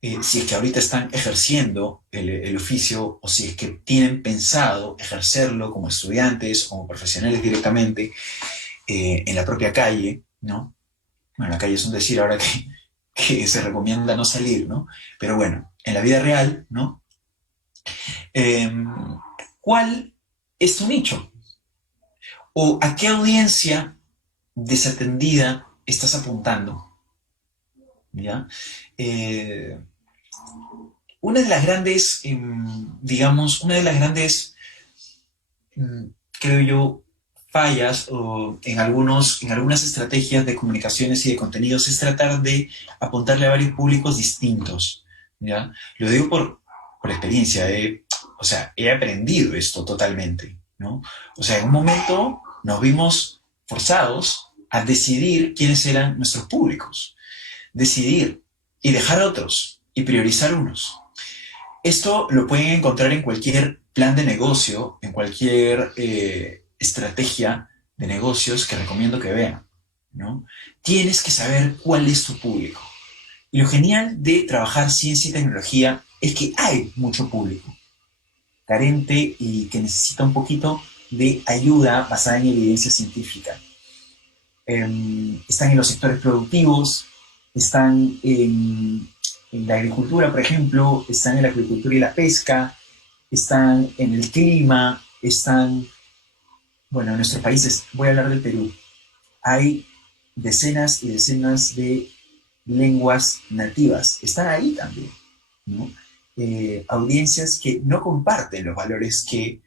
si es que ahorita están ejerciendo el oficio o si es que tienen pensado ejercerlo como estudiantes o como profesionales directamente en la propia calle, ¿no? Bueno, la calle es un decir ahora que se recomienda no salir, ¿no? Pero bueno, en la vida real, ¿no? ¿Cuál es tu nicho? ¿O a qué audiencia desatendida estás apuntando? ¿Ya? Una de las grandes, digamos, una de las grandes, creo yo, fallas o en algunas estrategias de comunicaciones y de contenidos es tratar de apuntarle a varios públicos distintos, ¿ya? Lo digo por experiencia, o sea, he aprendido esto totalmente, ¿no? O sea, en un momento nos vimos forzados a decidir quiénes eran nuestros públicos, decidir y dejar otros y priorizar unos. Esto lo pueden encontrar en cualquier plan de negocio, en cualquier estrategia de negocios que recomiendo que vean, ¿no? Tienes que saber cuál es tu público. Y lo genial de trabajar ciencia y tecnología es que hay mucho público carente y que necesita un poquito de ayuda basada en evidencia científica. Están en los sectores productivos, están en la agricultura, por ejemplo, están en la agricultura y la pesca, están en el clima, están, bueno, en nuestros países, voy a hablar del Perú, hay decenas y decenas de lenguas nativas, están ahí también, ¿no? Audiencias que no comparten los valores que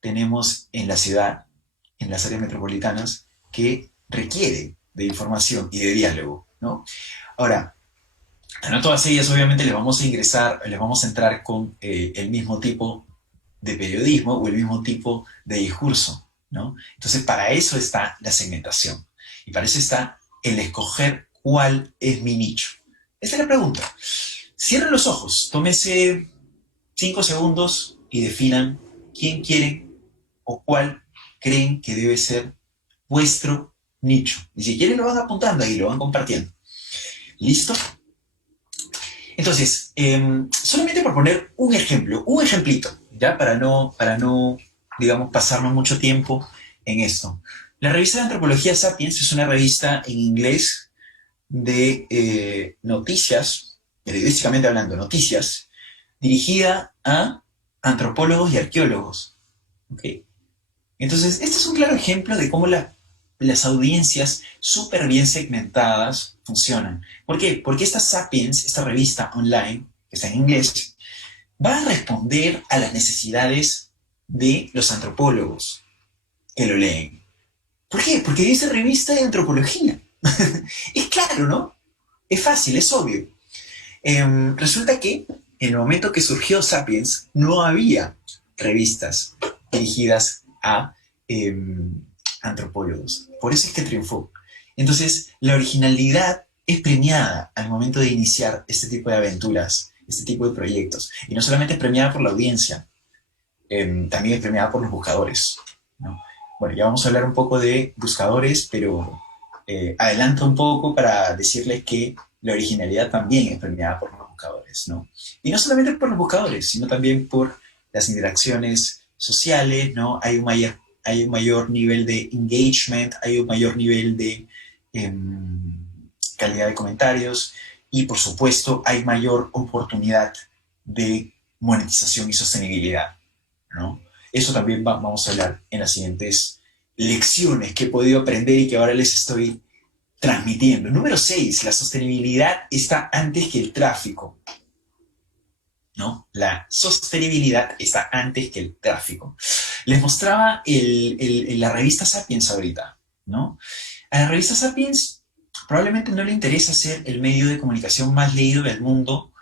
tenemos en la ciudad, en las áreas metropolitanas, que requieren de información y de diálogo, ¿no? Ahora, a no todas ellas obviamente les vamos a entrar con el mismo tipo de periodismo o el mismo tipo de discurso, ¿no? Entonces, para eso está la segmentación y para eso está el escoger cuál es mi nicho. Esta es la pregunta. Cierren los ojos, tómense 5 segundos y definan quién quieren o cuál creen que debe ser vuestro nicho. Y si quieren lo van apuntando ahí, lo van compartiendo. ¿Listo? Entonces, solamente por poner un ejemplo, un ejemplito, ¿ya? Para no, digamos, pasarnos mucho tiempo en esto. La revista de Antropología Sapiens es una revista en inglés de noticias, periodísticamente hablando, noticias, dirigida a antropólogos y arqueólogos. ¿Okay? Entonces, este es un claro ejemplo de cómo las audiencias súper bien segmentadas funcionan. ¿Por qué? Porque esta Sapiens, esta revista online, que está en inglés, va a responder a las necesidades de los antropólogos que lo leen. ¿Por qué? Porque dice revista de antropología. Es claro, ¿no? Es fácil, es obvio. Resulta que en el momento que surgió Sapiens no había revistas dirigidas a antropólogos. Por eso es que triunfó. Entonces, la originalidad es premiada al momento de iniciar este tipo de aventuras, este tipo de proyectos. Y no solamente es premiada por la audiencia, también es premiada por los buscadores, ¿no? Bueno, ya vamos a hablar un poco de buscadores, pero adelanto un poco para decirles que la originalidad también es premiada por los buscadores, ¿no? Y no solamente por los buscadores, sino también por las interacciones sociales, ¿no? Hay un mayor nivel de engagement, hay un mayor nivel de calidad de comentarios y, por supuesto, hay mayor oportunidad de monetización y sostenibilidad, ¿no? Eso también vamos a hablar en las siguientes lecciones que he podido aprender y que ahora les estoy transmitiendo. Número 6, la sostenibilidad está antes que el tráfico, ¿no? La sostenibilidad está antes que el tráfico. Les mostraba la revista Sapiens ahorita, ¿no? A la revista Sapiens probablemente no le interesa ser el medio de comunicación más leído del mundo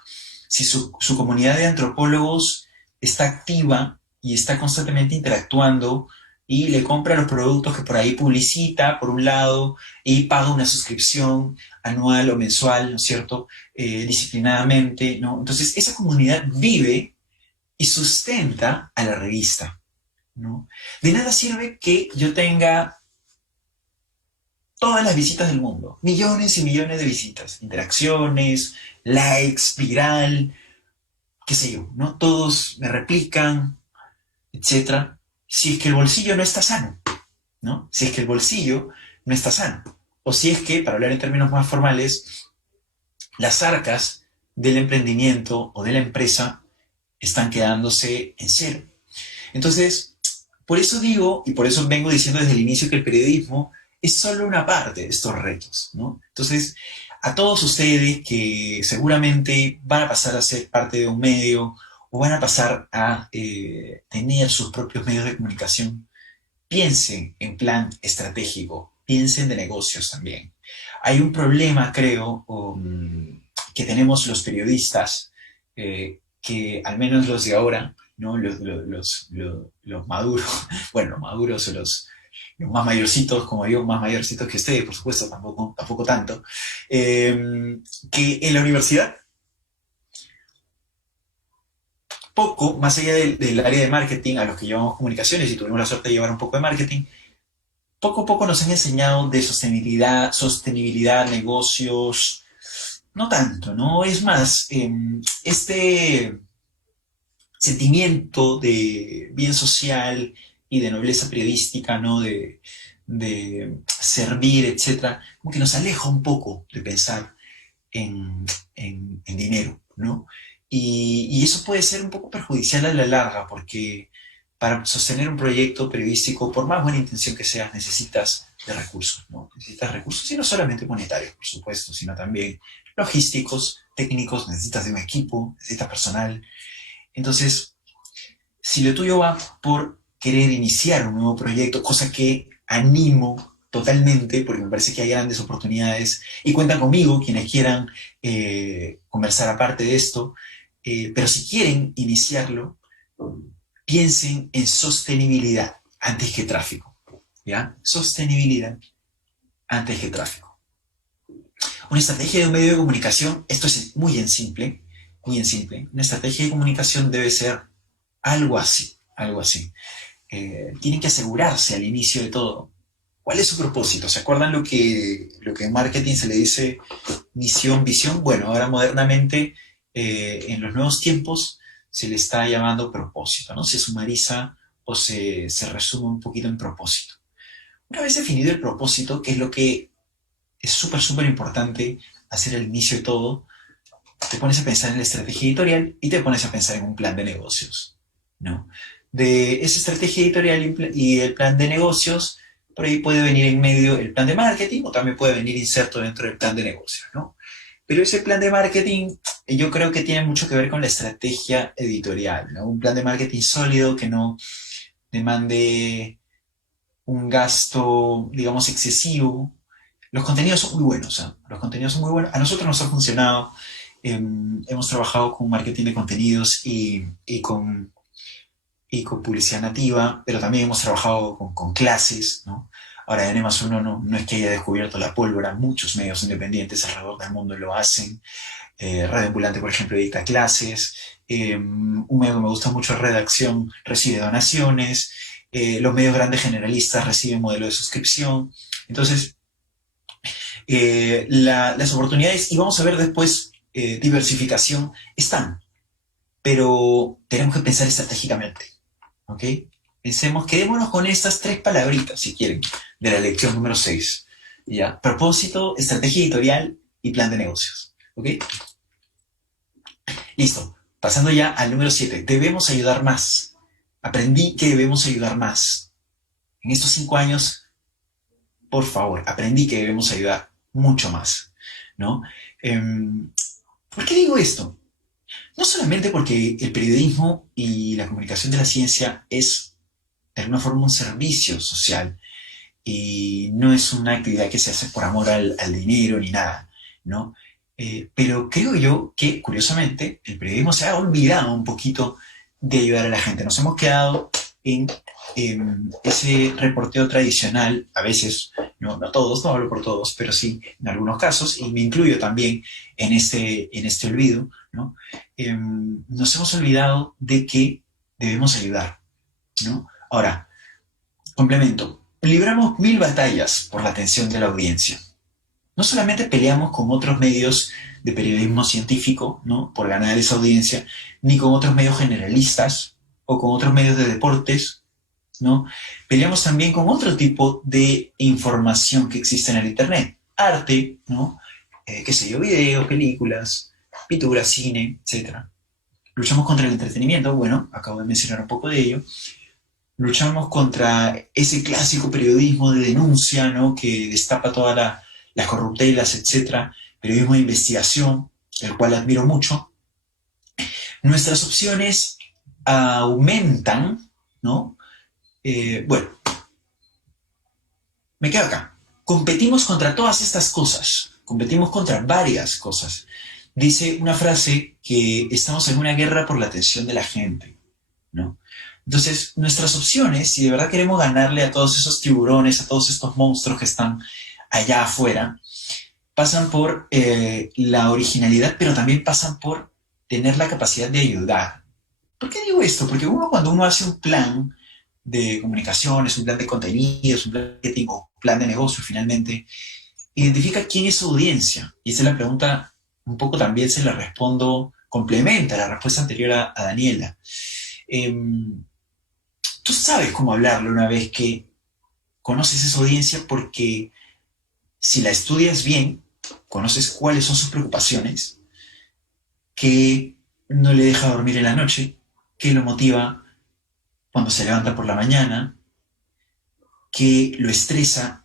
si su comunidad de antropólogos está activa y está constantemente interactuando y le compra los productos que por ahí publicita, por un lado, y paga una suscripción anual o mensual, ¿no es cierto?, disciplinadamente, ¿no? Entonces, esa comunidad vive y sustenta a la revista, ¿no? De nada sirve que yo tenga todas las visitas del mundo, millones y millones de visitas, interacciones, likes, viral, qué sé yo, ¿no? Todos me replican, etcétera, si es que el bolsillo no está sano, ¿no? Si es que el bolsillo no está sano. O si es que, para hablar en términos más formales, las arcas del emprendimiento o de la empresa están quedándose en cero. Entonces, por eso digo, y por eso vengo diciendo desde el inicio que el periodismo es solo una parte de estos retos, ¿no? Entonces, a todos ustedes que seguramente van a pasar a ser parte de un medio o van a pasar a tener sus propios medios de comunicación, piensen en plan estratégico, piensen de negocios también. Hay un problema, creo, que tenemos los periodistas, que al menos los de ahora, ¿no? Los maduros, bueno, los maduros o los más mayorcitos, como digo, más mayorcitos que ustedes, por supuesto, tampoco tanto, que en la universidad, poco, más allá del área de marketing, a los que llevamos comunicaciones y tuvimos la suerte de llevar un poco de marketing, poco a poco nos han enseñado de sostenibilidad, negocios, no tanto, ¿no? Es más, este sentimiento de bien social y de nobleza periodística, ¿no? De servir, etcétera, como que nos aleja un poco de pensar en dinero, ¿no? Y eso puede ser un poco perjudicial a la larga, porque para sostener un proyecto periodístico, por más buena intención que sea, necesitas de recursos, ¿no? Necesitas recursos, y no solamente monetarios, por supuesto, sino también logísticos, técnicos, necesitas de un equipo, necesitas personal. Entonces, si lo tuyo va por querer iniciar un nuevo proyecto, cosa que animo totalmente, porque me parece que hay grandes oportunidades, y cuentan conmigo quienes quieran conversar aparte de esto, pero si quieren iniciarlo, piensen en sostenibilidad antes que tráfico, ¿ya? Sostenibilidad antes que tráfico. Una estrategia de un medio de comunicación, esto es muy en simple, una estrategia de comunicación debe ser algo así. Tienen que asegurarse al inicio de todo cuál es su propósito. ¿Se acuerdan lo que en marketing se le dice misión, visión? Bueno, ahora modernamente, en los nuevos tiempos, se le está llamando propósito, ¿no? Se sumariza o se resume un poquito en propósito. Una vez definido el propósito, que es lo que es súper importante hacer al inicio de todo, te pones a pensar en la estrategia editorial y te pones a pensar en un plan de negocios, ¿no? De esa estrategia editorial y el plan de negocios, por ahí puede venir en medio el plan de marketing, o también puede venir inserto dentro del plan de negocios, ¿no? Pero ese plan de marketing yo creo que tiene mucho que ver con la estrategia editorial, ¿no? Un plan de marketing sólido que no demande un gasto, digamos, excesivo. Los contenidos son muy buenos, ¿eh? Los contenidos son muy buenos. A nosotros nos ha funcionado. Hemos trabajado con marketing de contenidos y con publicidad nativa, pero también hemos trabajado con clases, ¿no? Ahora, en N+1 no es que haya descubierto la pólvora, muchos medios independientes alrededor del mundo lo hacen. Radio Ambulante, por ejemplo, dicta clases. Un medio que me gusta mucho es Redacción, recibe donaciones. Los medios grandes generalistas reciben modelo de suscripción. Entonces, las oportunidades, y vamos a ver después, diversificación, están, pero tenemos que pensar estratégicamente, ¿ok? Pensemos, quedémonos con estas 3 palabritas, si quieren, de la lección número 6, ¿ya? Propósito, estrategia editorial y plan de negocios, ¿ok? Listo, pasando ya al número 7, debemos ayudar más. Aprendí que debemos ayudar más. En estos 5 años, por favor, aprendí que debemos ayudar mucho más, ¿no? ¿Por qué digo esto? No solamente porque el periodismo y la comunicación de la ciencia es de alguna forma un servicio social y no es una actividad que se hace por amor al dinero ni nada, ¿no? Pero creo yo que, curiosamente, el periodismo se ha olvidado un poquito de ayudar a la gente. Nos hemos quedado en ese reporteo tradicional, a veces, no todos, no hablo por todos, pero sí en algunos casos, y me incluyo también en este olvido, ¿no? Nos hemos olvidado de que debemos ayudar, ¿no? Ahora, complemento, libramos 1000 batallas por la atención de la audiencia. No solamente peleamos con otros medios de periodismo científico, ¿no?, por ganar esa audiencia, ni con otros medios generalistas o con otros medios de deportes, ¿no? Peleamos también con otro tipo de información que existe en el Internet. Arte, ¿no? Qué sé yo, videos, películas, pintura, cine, etc. Luchamos contra el entretenimiento, bueno, acabo de mencionar un poco de ello. Luchamos contra ese clásico periodismo de denuncia, ¿no?, que destapa todas las corruptelas, etc. Periodismo de investigación, el cual admiro mucho. Nuestras opciones aumentan, ¿no? Bueno, me quedo acá. Competimos contra todas estas cosas, competimos contra varias cosas. Dice una frase que estamos en una guerra por la atención de la gente, ¿no? Entonces, nuestras opciones, si de verdad queremos ganarle a todos esos tiburones, a todos estos monstruos que están allá afuera, pasan por la originalidad, pero también pasan por tener la capacidad de ayudar. ¿Por qué digo esto? Porque cuando uno hace un plan de comunicaciones, un plan de contenidos, un plan de marketing o plan de negocio finalmente, identifica quién es su audiencia. Y esa es la pregunta, un poco también se la respondo, complementa la respuesta anterior a Daniela. Tú sabes cómo hablarle una vez que conoces esa audiencia, porque si la estudias bien, conoces cuáles son sus preocupaciones, qué no le deja dormir en la noche, qué lo motiva cuando se levanta por la mañana, qué lo estresa,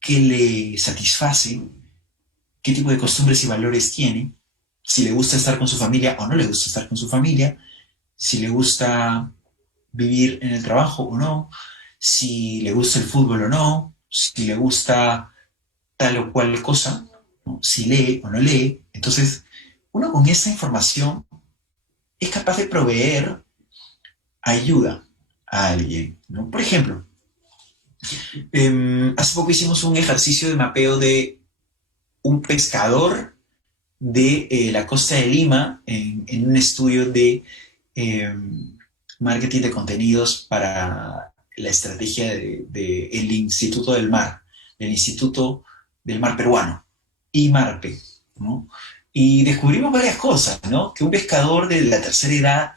qué le satisface, qué tipo de costumbres y valores tiene, si le gusta estar con su familia o no le gusta estar con su familia, si le gusta vivir en el trabajo o no, si le gusta el fútbol o no, si le gusta tal o cual cosa, ¿no?, si lee o no lee. Entonces, uno con esa información es capaz de proveer ayuda a alguien, ¿no? Por ejemplo, hace poco hicimos un ejercicio de mapeo de un pescador de la costa de Lima en un estudio de marketing de contenidos para la estrategia del Instituto del Mar, del Instituto del Mar Peruano, IMARPE, ¿no? Y descubrimos varias cosas, ¿no? Que un pescador de la tercera edad,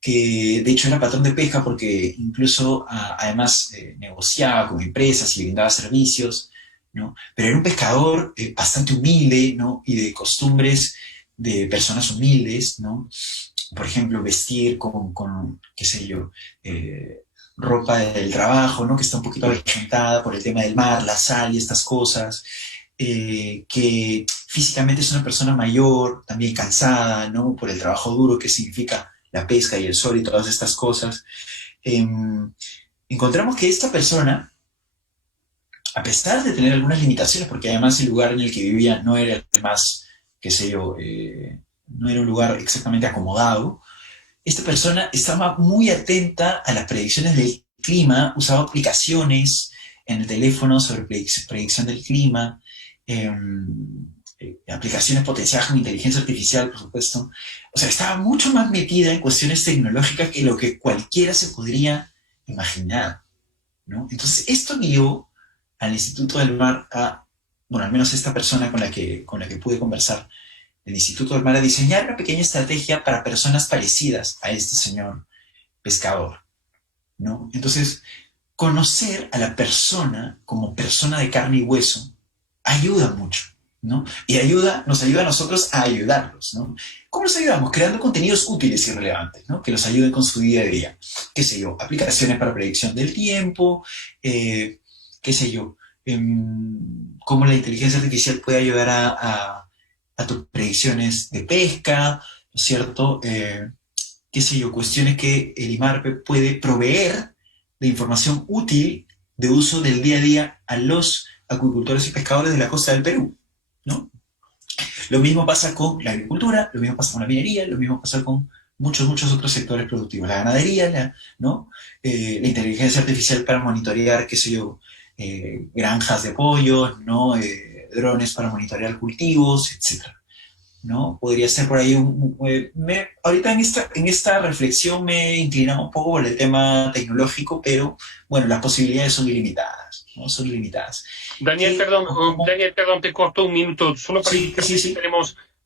que de hecho era patrón de pesca porque incluso además negociaba con empresas y brindaba servicios, ¿no? Pero era un pescador bastante humilde, ¿no?, y de costumbres de personas humildes, ¿no? Por ejemplo, vestir con qué sé yo, ropa del trabajo, ¿no?, que está un poquito avejentada por el tema del mar, la sal y estas cosas, que físicamente es una persona mayor, también cansada, ¿no?, por el trabajo duro que significa la pesca y el sol y todas estas cosas. Encontramos que esta persona, a pesar de tener algunas limitaciones, porque además el lugar en el que vivía no era el más, qué sé yo, no era un lugar exactamente acomodado, esta persona estaba muy atenta a las predicciones del clima, usaba aplicaciones en el teléfono sobre predicción del clima, aplicaciones potenciadas con inteligencia artificial, por supuesto. O sea, estaba mucho más metida en cuestiones tecnológicas que lo que cualquiera se podría imaginar, ¿no? Entonces, esto guió al Instituto del Mar bueno, al menos esta persona con la que pude conversar, el Instituto del Mar, a diseñar una pequeña estrategia para personas parecidas a este señor pescador, ¿no? Entonces, conocer a la persona como persona de carne y hueso ayuda mucho, ¿no? Y nos ayuda a nosotros a ayudarlos, ¿no? ¿Cómo los ayudamos? Creando contenidos útiles y relevantes, ¿no?, que los ayuden con su día a día. ¿Qué sé yo? Aplicaciones para predicción del tiempo, qué sé yo, cómo la inteligencia artificial puede ayudar a tus predicciones de pesca, ¿no es cierto? Qué sé yo, cuestiones que el IMARPE puede proveer de información útil de uso del día a día a los acuicultores y pescadores de la costa del Perú, ¿no? Lo mismo pasa con la agricultura, lo mismo pasa con la minería, lo mismo pasa con muchos otros sectores productivos. La ganadería, ¿no? La inteligencia artificial para monitorear, qué sé yo, granjas de pollos, ¿no? Drones para monitorear cultivos, etc. ¿no? Podría ser por ahí ahorita en esta reflexión me he inclinado un poco por el tema tecnológico, pero bueno, las posibilidades son ilimitadas, ¿no? Son ilimitadas. Daniel, Daniel, perdón, te corto un minuto. Solo para Sí, sí, sí.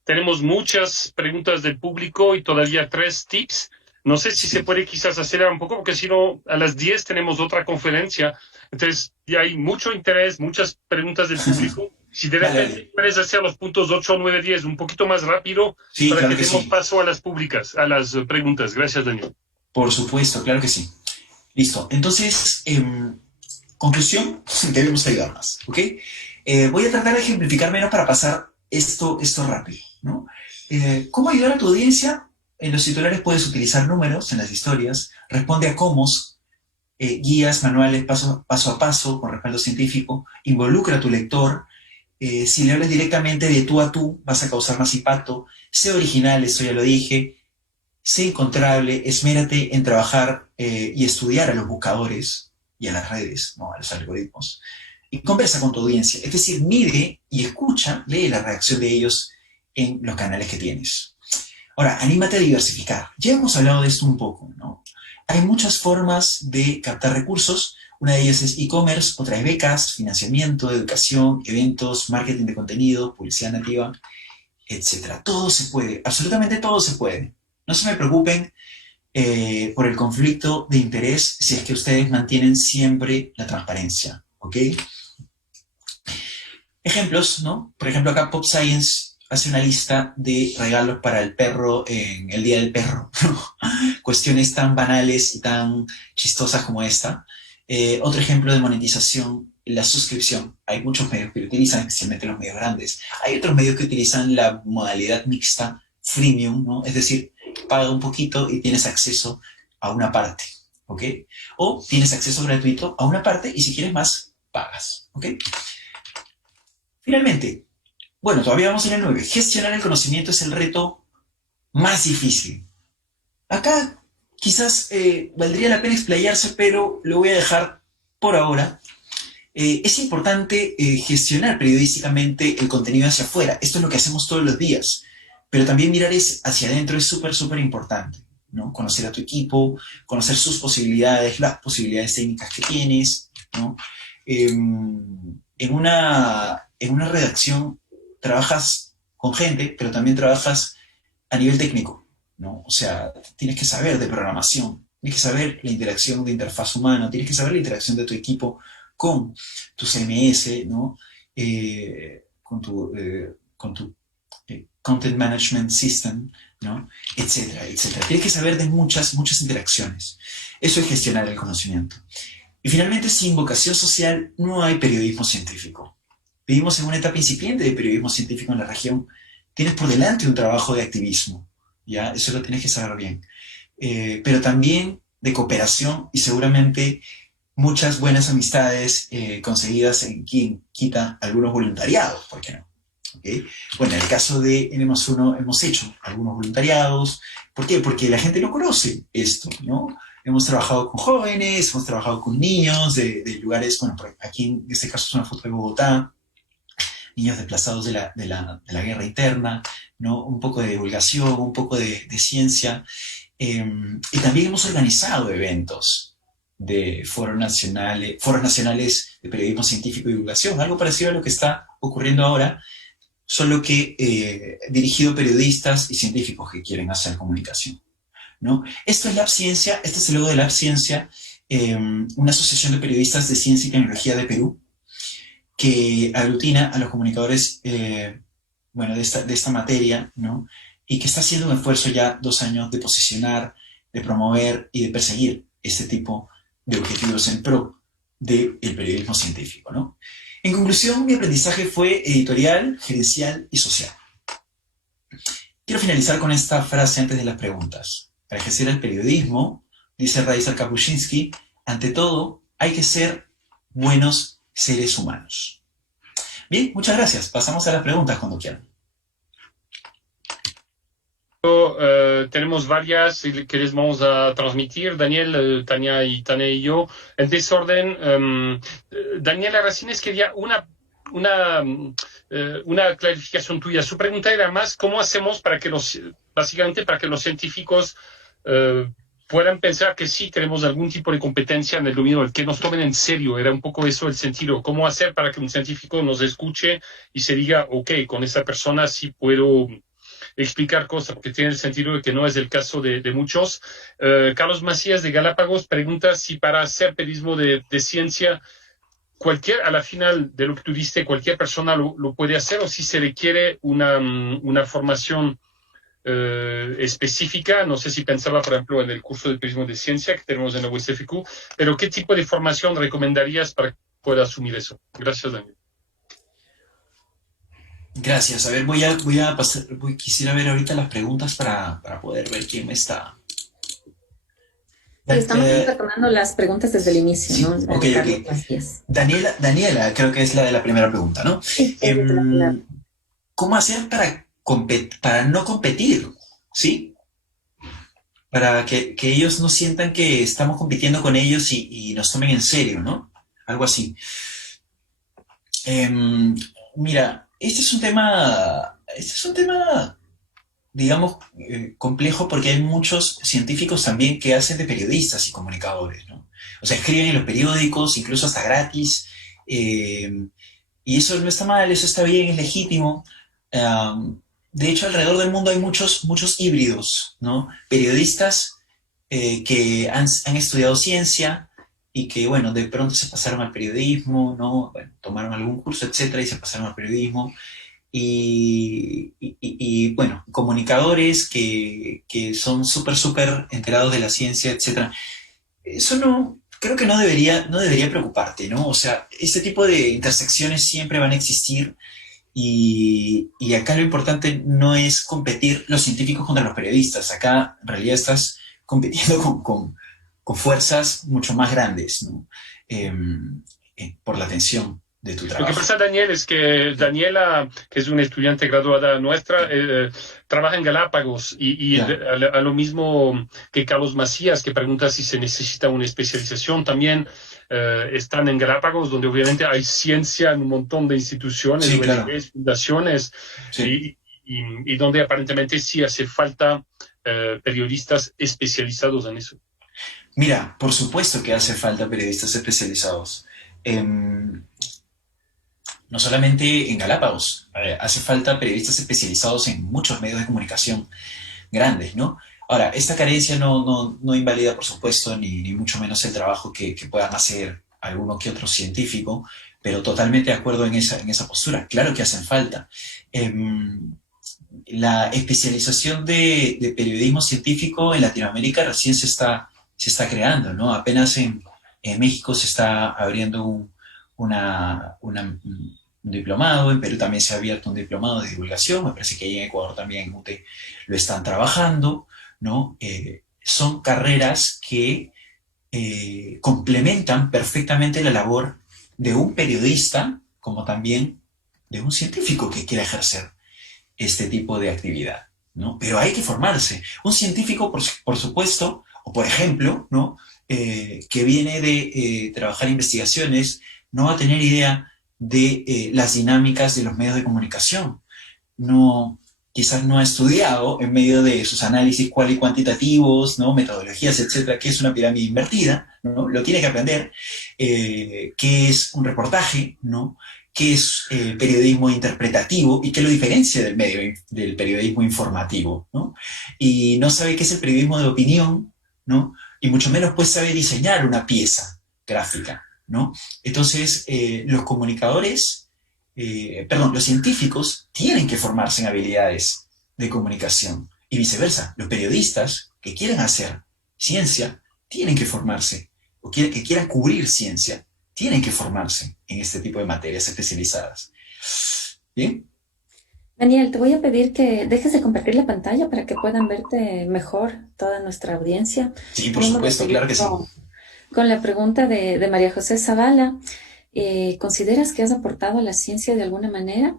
tenemos muchas preguntas del público y todavía 3 tips. No sé si se puede quizás acelerar un poco, porque si no, a las 10 tenemos otra conferencia. Entonces, ya hay mucho interés, muchas preguntas del público. Si de repente puedes hacer los puntos 8, 9, 10 un poquito más rápido, sí, para claro que demos paso a las públicas, a las preguntas. Gracias, Daniel. Por supuesto, claro que sí. Listo. Entonces, conclusión, debemos ayudar más, ¿ok? Voy a tratar de ejemplificar menos para pasar esto rápido, ¿no? ¿Cómo ayudar a tu audiencia? En los titulares puedes utilizar números en las historias, responde a cómo, guías, manuales paso a paso con respaldo científico, involucra a tu lector. Si le hablas directamente de tú a tú, vas a causar más impacto. Sé original, eso ya lo dije. Sé encontrable, esmérate en trabajar y estudiar a los buscadores y a las redes, ¿no? A los algoritmos. Y conversa con tu audiencia, es decir, mide y escucha, lee la reacción de ellos en los canales que tienes. Ahora, anímate a diversificar. Ya hemos hablado de esto un poco, ¿no? Hay muchas formas de captar recursos. Una de ellas es e-commerce, otra es becas, financiamiento, educación, eventos, marketing de contenido, publicidad nativa, etc. Todo se puede, absolutamente todo se puede. No se me preocupen por el conflicto de interés si es que ustedes mantienen siempre la transparencia, ¿ok? Ejemplos, ¿no? Por ejemplo, acá Pop Science hace una lista de regalos para el perro en el Día del Perro, ¿no? Cuestiones tan banales y tan chistosas como esta. Otro ejemplo de monetización, la suscripción. Hay muchos medios que lo utilizan, especialmente los medios grandes. Hay otros medios que utilizan la modalidad mixta, freemium, ¿no? Es decir, paga un poquito y tienes acceso a una parte, ¿ok? O tienes acceso gratuito a una parte y si quieres más, pagas, ¿ok? Finalmente, bueno, todavía vamos en el 9. Gestionar el conocimiento es el reto más difícil. Acá quizás valdría la pena explayarse, pero lo voy a dejar por ahora. Es importante gestionar periodísticamente el contenido hacia afuera. Esto es lo que hacemos todos los días. Pero también mirar hacia adentro es súper, súper importante, ¿no? Conocer a tu equipo, conocer sus posibilidades, las posibilidades técnicas que tienes, ¿no? En una redacción trabajas con gente, pero también trabajas a nivel técnico, ¿no? O sea, tienes que saber de programación, tienes que saber la interacción de interfaz humana, tienes que saber la interacción de tu equipo con tu CMS, ¿no? Con tu Content Management System, ¿no? Etcétera, etcétera. Tienes que saber de muchas, muchas interacciones. Eso es gestionar el conocimiento. Y finalmente, sin vocación social no hay periodismo científico. Vivimos en una etapa incipiente de periodismo científico en la región. Tienes por delante un trabajo de activismo, ¿ya? Eso lo tienes que saber bien. Pero también de cooperación y seguramente muchas buenas amistades conseguidas en quien quita algunos voluntariados, ¿por qué no? ¿Okay? Bueno, en el caso de N+1 hemos hecho algunos voluntariados. ¿Por qué? Porque la gente no conoce esto, ¿no? Hemos trabajado con jóvenes, hemos trabajado con niños de lugares, bueno, aquí en este caso es una foto de Bogotá, niños desplazados de la guerra interna, ¿no? Un poco de divulgación, un poco de ciencia. Y también hemos organizado eventos de foros nacionales de periodismo científico y divulgación, algo parecido a lo que está ocurriendo ahora, solo que dirigido a periodistas y científicos que quieren hacer comunicación, ¿no? Esto es Lab Ciencia, este es el logo de Lab Ciencia, una asociación de periodistas de ciencia y tecnología de Perú, que aglutina a los comunicadores bueno, de esta materia, ¿no? Y que está haciendo un esfuerzo ya 2 años de posicionar, de promover y de perseguir este tipo de objetivos en pro del periodismo científico, ¿no? En conclusión, mi aprendizaje fue editorial, gerencial y social. Quiero finalizar con esta frase antes de las preguntas. Para ejercer el periodismo, dice Raisa Kapuscinski, ante todo hay que ser buenos seres humanos. Bien, muchas gracias. Pasamos a las preguntas cuando quieran. Tenemos varias que les vamos a transmitir, Daniel, Tania y yo, en desorden. Daniela Racines quería una clarificación tuya. Su pregunta era más, ¿cómo hacemos para que básicamente para que los científicos puedan pensar que sí tenemos algún tipo de competencia en el dominio, el que nos tomen en serio? Era un poco eso el sentido. ¿Cómo hacer para que un científico nos escuche y se diga, ok, con esa persona sí puedo explicar cosas, porque tiene el sentido de que no es el caso de muchos. Carlos Macías de Galápagos pregunta si para hacer periodismo de ciencia, a la final de lo que tú diste, cualquier persona lo puede hacer, o si se requiere una formación específica. No sé si pensaba, por ejemplo, en el curso de periodismo de ciencia que tenemos en la USFQ, pero ¿qué tipo de formación recomendarías para que pueda asumir eso? Gracias, Daniel. Gracias. A ver, quisiera ver ahorita las preguntas para poder ver quién me está. Estamos retomando las preguntas desde el inicio, sí, ¿no? Ok. Daniela, creo que es la de la primera pregunta, ¿no? Sí, ¿Cómo hacer para no competir? ¿Sí? Para que ellos no sientan que estamos compitiendo con ellos y nos tomen en serio, ¿no? Algo así. Mira, este es un tema, digamos, complejo, porque hay muchos científicos también que hacen de periodistas y comunicadores, ¿no? O sea, escriben en los periódicos, incluso hasta gratis, y eso no está mal, eso está bien, es legítimo. De hecho, alrededor del mundo hay muchos híbridos, ¿no? Periodistas que han estudiado ciencia y que, bueno, de pronto se pasaron al periodismo, ¿no? Bueno, tomaron algún curso, etcétera, y se pasaron al periodismo. Bueno, comunicadores que son súper enterados de la ciencia, etcétera. Eso creo que no debería preocuparte, ¿no? O sea, este tipo de intersecciones siempre van a existir. Y acá lo importante no es competir los científicos contra los periodistas. Acá en realidad estás compitiendo con fuerzas mucho más grandes, ¿no? Por la atención de tu trabajo. Lo que pasa, Daniel, es que Daniela, que es una estudiante graduada nuestra, trabaja en Galápagos y a lo mismo que Carlos Macías, que pregunta si se necesita una especialización también. Están en Galápagos, donde obviamente hay ciencia en un montón de instituciones, sí, ONGs, claro. fundaciones, sí. y donde aparentemente sí hace falta periodistas especializados en eso. Mira, por supuesto que hace falta periodistas especializados. No solamente en Galápagos, hace falta periodistas especializados en muchos medios de comunicación grandes, ¿no? Ahora, esta carencia no invalida, por supuesto, ni mucho menos el trabajo que puedan hacer alguno que otro científico, pero totalmente de acuerdo en esa postura. Claro que hacen falta. La especialización de periodismo científico en Latinoamérica recién se está creando, ¿no? Apenas en México se está abriendo un diplomado, en Perú también se ha abierto un diplomado de divulgación, me parece que ahí en Ecuador también en UTE lo están trabajando, ¿no? Son carreras que complementan perfectamente la labor de un periodista, como también de un científico que quiera ejercer este tipo de actividad, ¿no? Pero hay que formarse. Un científico, por supuesto, o por ejemplo, ¿no? Que viene de trabajar investigaciones, no va a tener idea de las dinámicas de los medios de comunicación. Quizás no ha estudiado en medio de sus análisis cual y cuantitativos, ¿no? Metodologías, etcétera, qué es una pirámide invertida, ¿no? Lo tiene que aprender, qué es un reportaje, ¿no? Qué es periodismo interpretativo y qué lo diferencia del periodismo informativo, ¿no? Y no sabe qué es el periodismo de opinión, ¿no? Y mucho menos pues sabe diseñar una pieza gráfica, ¿no? Entonces, los científicos tienen que formarse en habilidades de comunicación y viceversa. Los periodistas que quieren hacer ciencia tienen que formarse, o que quieran cubrir ciencia, tienen que formarse en este tipo de materias especializadas. ¿Bien? Daniel, te voy a pedir que dejes de compartir la pantalla para que puedan verte mejor toda nuestra audiencia. Sí, por supuesto, claro que sí. Con la pregunta de María José Zavala, ¿consideras que has aportado a la ciencia de alguna manera?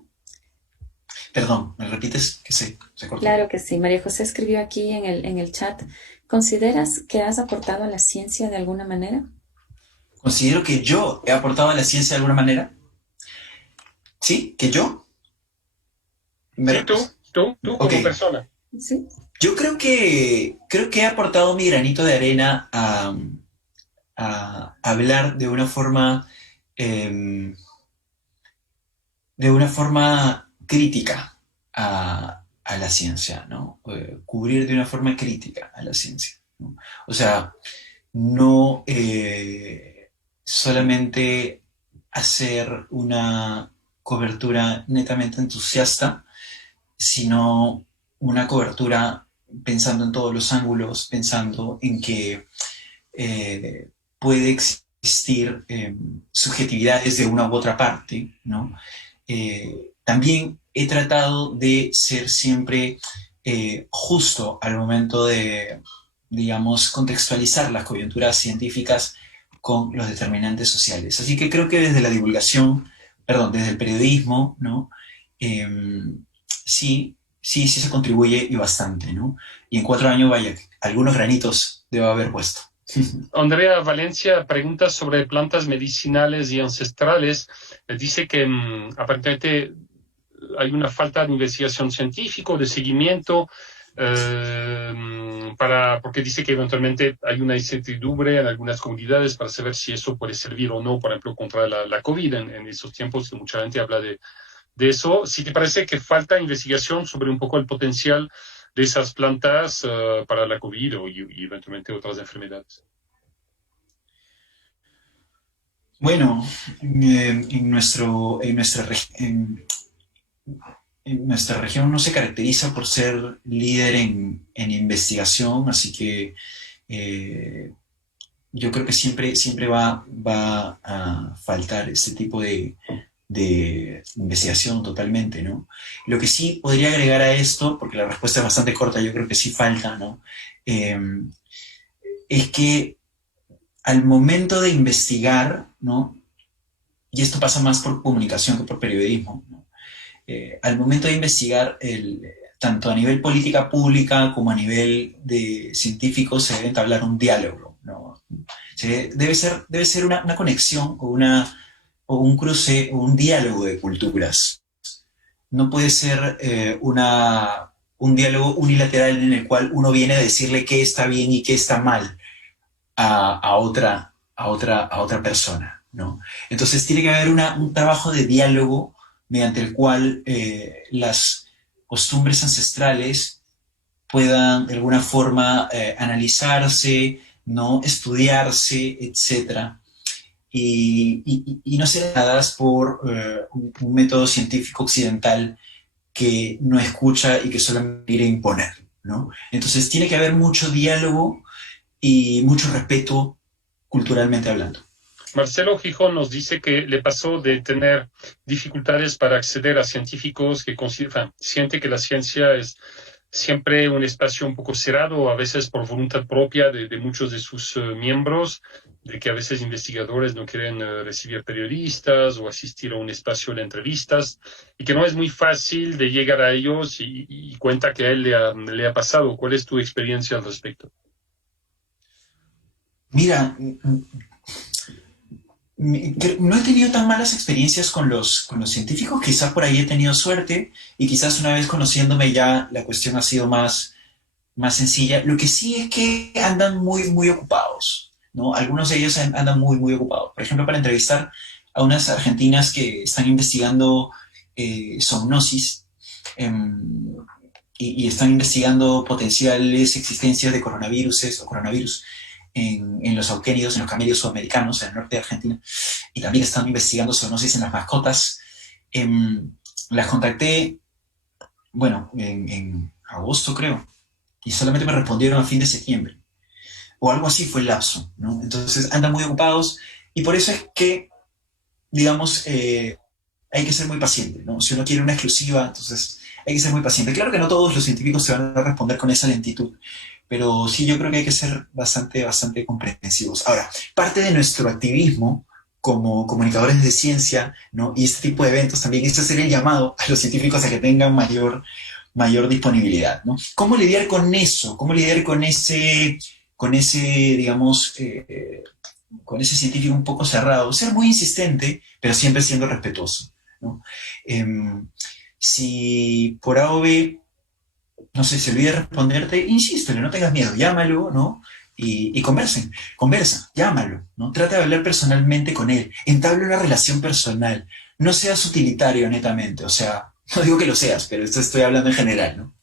Perdón, ¿me repites? Que se cortó. Claro que sí. María José escribió aquí en el chat, ¿consideras que has aportado a la ciencia de alguna manera? ¿Considero que yo he aportado a la ciencia de alguna manera? ¿Sí? ¿Que yo? Me- Sí, tú ok. como persona. Sí. Yo creo que he aportado mi granito de arena a hablar em, de una forma crítica a la ciencia, ¿no? Cubrir de una forma crítica a la ciencia, ¿no? O sea, no solamente hacer una cobertura netamente entusiasta, sino una cobertura pensando en todos los ángulos, pensando en que puede existir subjetividades de una u otra parte, ¿no? También he tratado de ser siempre justo al momento de, digamos, contextualizar las coyunturas científicas con los determinantes sociales. Así que creo que desde la divulgación, perdón, desde el periodismo, ¿no? Eh, sí se contribuye y bastante, ¿no? Y en 4 años, vaya, algunos granitos debo haber puesto. Andrea Valencia pregunta sobre plantas medicinales y ancestrales. Dice que aparentemente hay una falta de investigación científica, de seguimiento, porque dice que eventualmente hay una incertidumbre en algunas comunidades para saber si eso puede servir o no, por ejemplo, contra la COVID en esos tiempos que mucha gente habla de eso. ¿Si te parece que falta investigación sobre un poco el potencial de esas plantas para la COVID y eventualmente otras enfermedades? Bueno, en nuestra región no se caracteriza por ser líder en investigación, así que eh, yo creo que siempre va a faltar ese tipo de investigación totalmente, ¿no? Lo que sí podría agregar a esto, porque la respuesta es bastante corta, yo creo que sí falta, ¿no? Eh, es que al momento de investigar, ¿no? Y esto pasa más por comunicación que por periodismo, ¿no? Al momento de investigar, tanto a nivel política pública como a nivel de científicos, se debe entablar un diálogo, ¿no? Debe ser una conexión o un cruce o un diálogo de culturas. No puede ser un diálogo unilateral en el cual uno viene a decirle qué está bien y qué está mal a otra persona, ¿no? Entonces tiene que haber un trabajo de diálogo mediante el cual las costumbres ancestrales puedan de alguna forma analizarse, ¿no? Estudiarse, etcétera, y no ser dadas por un método científico occidental que no escucha y que solamente quiere imponer, ¿no? Entonces tiene que haber mucho diálogo y mucho respeto culturalmente hablando. Marcelo Gijón nos dice que le pasó de tener dificultades para acceder a científicos que siente que la ciencia es siempre un espacio un poco cerrado, a veces por voluntad propia de muchos de sus miembros, de que a veces investigadores no quieren recibir periodistas o asistir a un espacio de entrevistas, y que no es muy fácil de llegar a ellos y cuenta que a él le ha pasado. ¿Cuál es tu experiencia al respecto? Mira, no he tenido tan malas experiencias con con los científicos, quizás por ahí he tenido suerte y quizás una vez conociéndome ya la cuestión ha sido más sencilla. Lo que sí es que andan muy ocupados, ¿no? Algunos de ellos andan muy ocupados. Por ejemplo, para entrevistar a unas argentinas que están investigando zoonosis y están investigando potenciales existencias de coronavirus en los auquénidos, en los camellos sudamericanos, en el norte de Argentina, y también están investigando zoonosis en las mascotas. Las contacté, bueno, en agosto creo, y solamente me respondieron a fin de septiembre, o algo así fue el lapso, ¿no? Entonces andan muy ocupados, y por eso es que, digamos, hay que ser muy paciente, ¿no? Si uno quiere una exclusiva, entonces hay que ser muy paciente. Claro que no todos los científicos se van a responder con esa lentitud, pero sí yo creo que hay que ser bastante comprensivos. Ahora, parte de nuestro activismo como comunicadores de ciencia, ¿no? Y este tipo de eventos también es hacer el llamado a los científicos a que tengan mayor disponibilidad, ¿no? ¿Cómo lidiar con eso? ¿Cómo lidiar con digamos, con ese científico un poco cerrado? Ser muy insistente, pero siempre siendo respetuoso, ¿no? Si por A o B, no sé, se olvida responderte, insístele, no tengas miedo, llámalo, ¿no? Y conversa, llámalo, ¿no? Trata de hablar personalmente con él, entable una relación personal, no seas utilitario netamente, o sea, no digo que lo seas, pero esto estoy hablando en general, ¿no?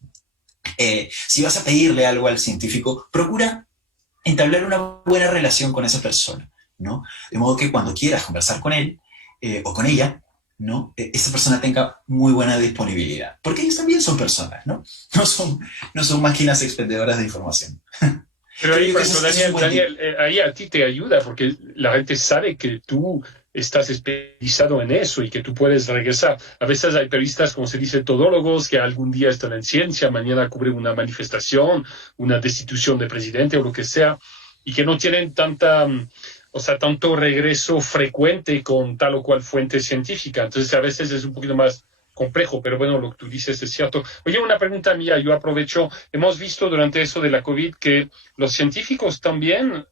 Si vas a pedirle algo al científico, procura entablar una buena relación con esa persona, ¿no? De modo que cuando quieras conversar con él o con ella, ¿no? Esa persona tenga muy buena disponibilidad, porque ellos también son personas, ¿no? No son máquinas expendedoras de información. Pero ahí, Creo que eso es un buen tip. Daniel, ahí a ti te ayuda porque la gente sabe que tú estás especializado en eso y que tú puedes regresar. A veces hay periodistas, como se dice, todólogos, que algún día están en ciencia, mañana cubren una manifestación, una destitución de presidente o lo que sea, y que no tienen tanto regreso frecuente con tal o cual fuente científica. Entonces, a veces es un poquito más complejo, pero bueno, lo que tú dices es cierto. Oye, una pregunta mía, yo aprovecho, hemos visto durante eso de la COVID que los científicos también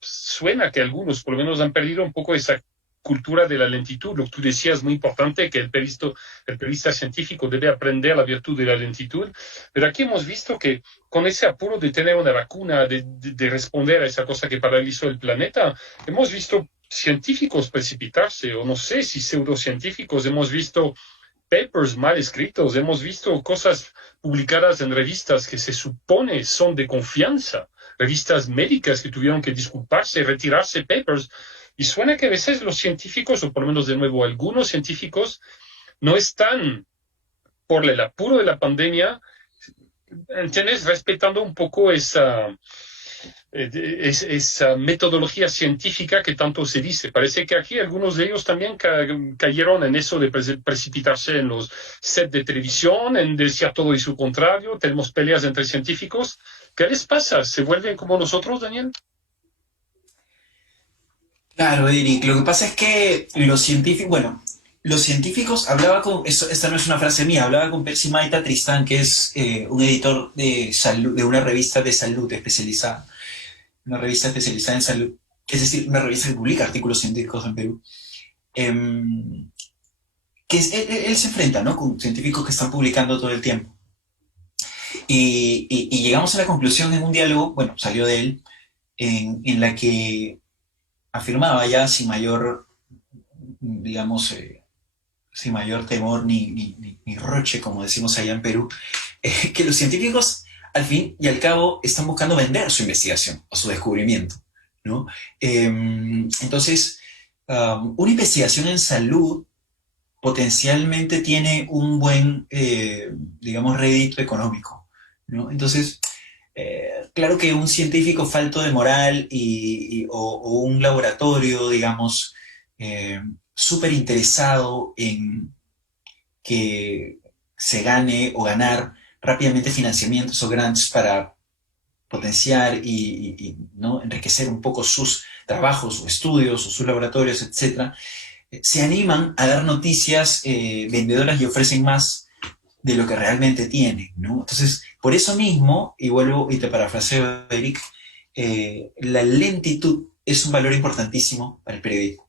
suena que algunos por lo menos han perdido un poco esa cultura de la lentitud. Lo que tú decías es muy importante, que el periodista científico debe aprender la virtud de la lentitud, pero aquí hemos visto que con ese apuro de tener una vacuna, de responder a esa cosa que paralizó el planeta, hemos visto científicos precipitarse, o no sé si pseudocientíficos, hemos visto papers mal escritos, hemos visto cosas publicadas en revistas que se supone son de confianza, revistas médicas que tuvieron que disculparse, retirarse papers, y suena que a veces los científicos, o por lo menos de nuevo algunos científicos, no están por el apuro de la pandemia, ¿entiendes? Respetando un poco esa metodología científica que tanto se dice. Parece que aquí algunos de ellos también cayeron en eso de precipitarse en los sets de televisión, en decir todo y su contrario. Tenemos peleas entre científicos. ¿Qué les pasa? ¿Se vuelven como nosotros, Daniel? Claro, Eric, lo que pasa es que los científicos, esta no es una frase mía, hablaba con Percy Maita Tristán, que es un editor de salud, de una revista de salud especializada, una revista especializada en salud, es decir, una revista que publica artículos científicos en Perú, él se enfrenta, ¿no?, con científicos que están publicando todo el tiempo. Y llegamos a la conclusión en un diálogo, bueno, salió de él, en la que afirmaba ya sin mayor, digamos, sin mayor temor ni roche, como decimos allá en Perú, que los científicos, al fin y al cabo, están buscando vender su investigación o su descubrimiento, ¿no? Entonces, una investigación en salud potencialmente tiene un buen, digamos, rédito económico, ¿no? Entonces, claro que un científico falto de moral o un laboratorio, digamos, súper interesado en que se gane o ganar rápidamente financiamientos o grants para potenciar ¿no?, enriquecer un poco sus trabajos o estudios o sus laboratorios, etcétera, se animan a dar noticias vendedoras y ofrecen más de lo que realmente tienen, ¿no? Entonces, por eso mismo, y vuelvo y te parafraseo, Eric, la lentitud es un valor importantísimo para el periodismo.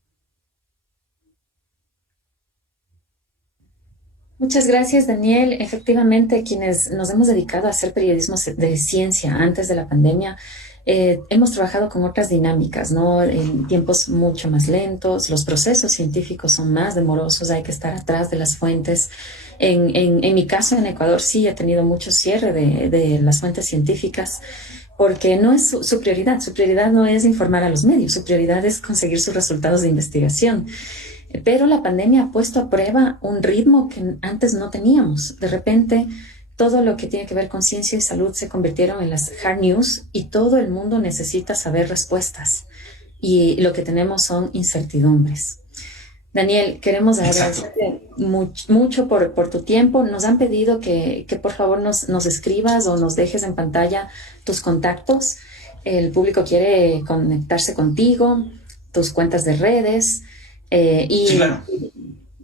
Muchas gracias, Daniel. Efectivamente, quienes nos hemos dedicado a hacer periodismo de ciencia antes de la pandemia, hemos trabajado con otras dinámicas, ¿no? En tiempos mucho más lentos, los procesos científicos son más demorosos, hay que estar atrás de las fuentes. En mi caso, en Ecuador, sí he tenido mucho cierre de las fuentes científicas, porque no es su prioridad no es informar a los medios, su prioridad es conseguir sus resultados de investigación. Pero la pandemia ha puesto a prueba un ritmo que antes no teníamos. De repente, todo lo que tiene que ver con ciencia y salud se convirtieron en las hard news y todo el mundo necesita saber respuestas. Y lo que tenemos son incertidumbres. Daniel, queremos agradecerte mucho por tu tiempo. Nos han pedido que por favor nos escribas o nos dejes en pantalla tus contactos. El público quiere conectarse contigo, tus cuentas de redes. Sí, claro.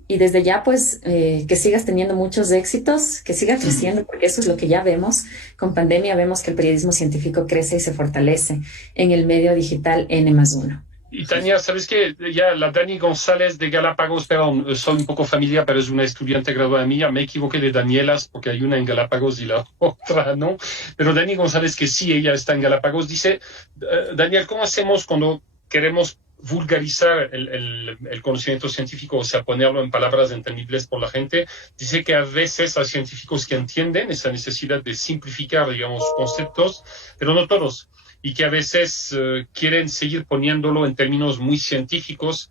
Y desde ya, pues, que sigas teniendo muchos éxitos, que siga creciendo, porque eso es lo que ya vemos. Con pandemia vemos que el periodismo científico crece y se fortalece en el medio digital N+1. Y Tania, ¿sabes qué? Ya la Dani González de Galápagos, perdón, soy un poco familiar, pero es una estudiante graduada mía. Me equivoqué de Danielas porque hay una en Galápagos y la otra no. Pero Dani González, que sí, ella está en Galápagos, dice, Daniel, ¿cómo hacemos cuando queremos vulgarizar el conocimiento científico, o sea, ponerlo en palabras entendibles por la gente? Dice que a veces hay científicos que entienden esa necesidad de simplificar, digamos, conceptos, pero no todos, y que a veces quieren seguir poniéndolo en términos muy científicos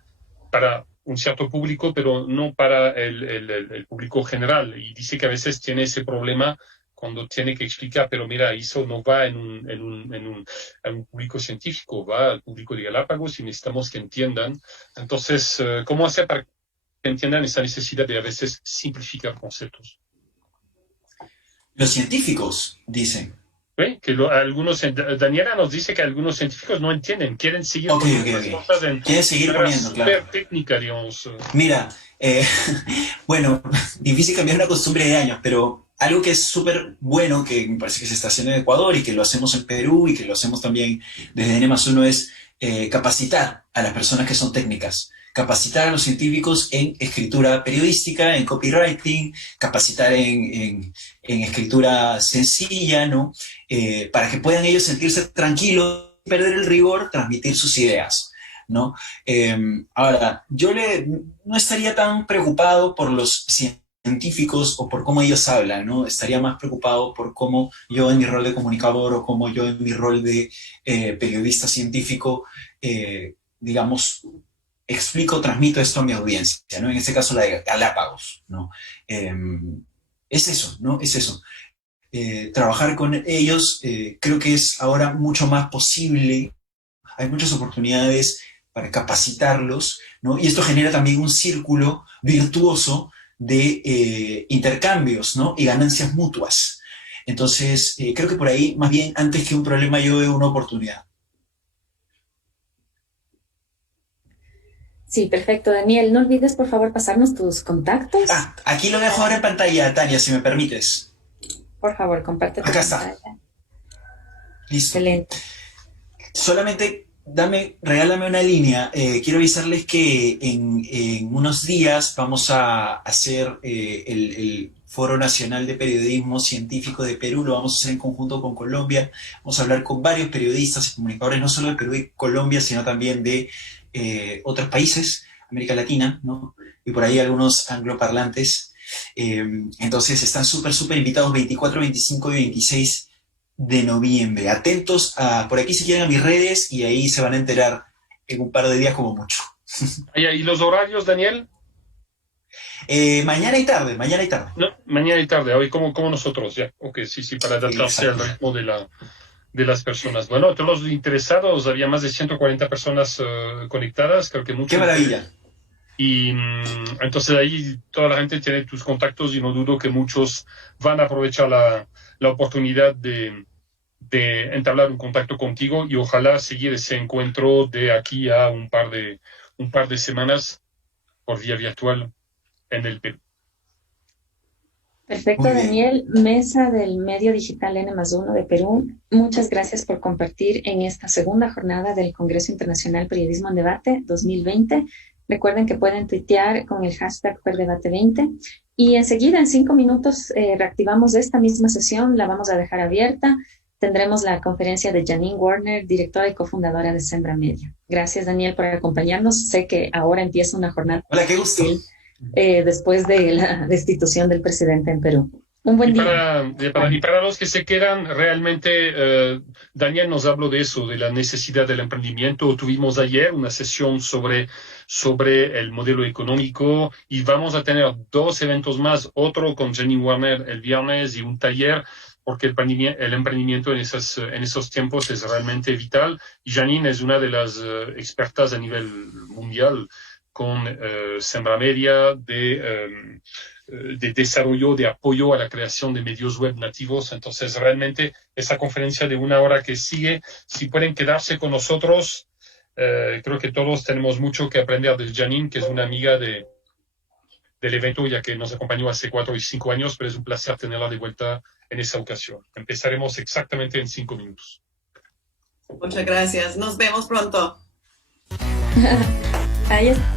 para un cierto público, pero no para el público general. Y dice que a veces tiene ese problema cuando tiene que explicar, pero mira, eso no va a un público científico, va al público de Galápagos y necesitamos que entiendan. Entonces, ¿cómo hacer para que entiendan esa necesidad de a veces simplificar conceptos? Los científicos dicen. ¿Sí? Que algunos, Daniela nos dice que algunos científicos no entienden, quieren seguir poniendo las cosas en quieren seguir poniendo, claro. Técnica, digamos. Mira, bueno, difícil cambiar una costumbre de años, pero algo que es súper bueno, que me parece que se está haciendo en Ecuador y que lo hacemos en Perú y que lo hacemos también desde N+1 es capacitar a las personas que son técnicas. Capacitar a los científicos en escritura periodística, en copywriting, capacitar en escritura sencilla, ¿no? Para que puedan ellos sentirse tranquilos, perder el rigor, transmitir sus ideas, ¿no? Ahora, yo no estaría tan preocupado por los científicos o por cómo ellos hablan, ¿no? Estaría más preocupado por cómo yo en mi rol de comunicador o cómo yo en mi rol de periodista científico, digamos, explico, transmito esto a mi audiencia, ¿no? En este caso la de Galápagos, ¿no? Es eso, ¿no? Es eso. Trabajar con ellos creo que es ahora mucho más posible. Hay muchas oportunidades para capacitarlos, ¿no? Y esto genera también un círculo virtuoso de intercambios, ¿no? Y ganancias mutuas. Entonces, creo que por ahí, más bien, antes que un problema, yo veo una oportunidad. Sí, perfecto, Daniel. No olvides, por favor, pasarnos tus contactos. Aquí lo dejo ahora en pantalla, Tania, si me permites. Por favor, comparte tu pantalla. Está. Listo. Excelente. Solamente regálame una línea. Quiero avisarles que en unos días vamos a hacer el Foro Nacional de Periodismo Científico de Perú. Lo vamos a hacer en conjunto con Colombia. Vamos a hablar con varios periodistas y comunicadores, no solo de Perú y Colombia, sino también de otros países, América Latina, ¿no? Y por ahí algunos angloparlantes. Entonces están súper invitados 24, 25 y 26 de noviembre. Atentos por aquí si quieren a mis redes y ahí se van a enterar en un par de días como mucho. ¿Y los horarios, Daniel? Mañana y tarde. No, mañana y tarde, hoy como nosotros, ya. Ok, sí, para adaptarse al ritmo de las personas. Bueno, todos los interesados, había más de 140 personas conectadas, creo que mucho. ¡Qué maravilla! Y entonces ahí toda la gente tiene tus contactos y no dudo que muchos van a aprovechar la oportunidad de entablar un contacto contigo y ojalá seguir ese encuentro de aquí a un par de semanas por vía virtual en el Perú. Perfecto, Daniel. Mesa del Medio Digital N+1 de Perú, muchas gracias por compartir en esta segunda jornada del Congreso Internacional Periodismo en Debate 2020. Recuerden que pueden tuitear con el hashtag PERDebate20 y enseguida, en 5 minutos, reactivamos esta misma sesión, la vamos a dejar abierta. Tendremos la conferencia de Janine Warner, directora y cofundadora de Sembra Media. Gracias, Daniel, por acompañarnos. Sé que ahora empieza una jornada. Hola, qué gusto. Después de la destitución del presidente en Perú. Un buen día. Y para los que se quedan, realmente Daniel nos habló de eso, de la necesidad del emprendimiento. Tuvimos ayer una sesión sobre el modelo económico y vamos a tener 2 eventos más, otro con Janine Warner el viernes y un taller, porque el emprendimiento en esos tiempos es realmente vital. Y Janine es una de las expertas a nivel mundial con Sembra Media de desarrollo, de apoyo a la creación de medios web nativos. Entonces, realmente, esa conferencia de 1 hora que sigue, si pueden quedarse con nosotros, creo que todos tenemos mucho que aprender de Janine, que es una amiga del evento, ya que nos acompañó hace 4 y 5 años, pero es un placer tenerla de vuelta en esa ocasión. Empezaremos exactamente en 5 minutos. Muchas gracias. Nos vemos pronto. Ahí está.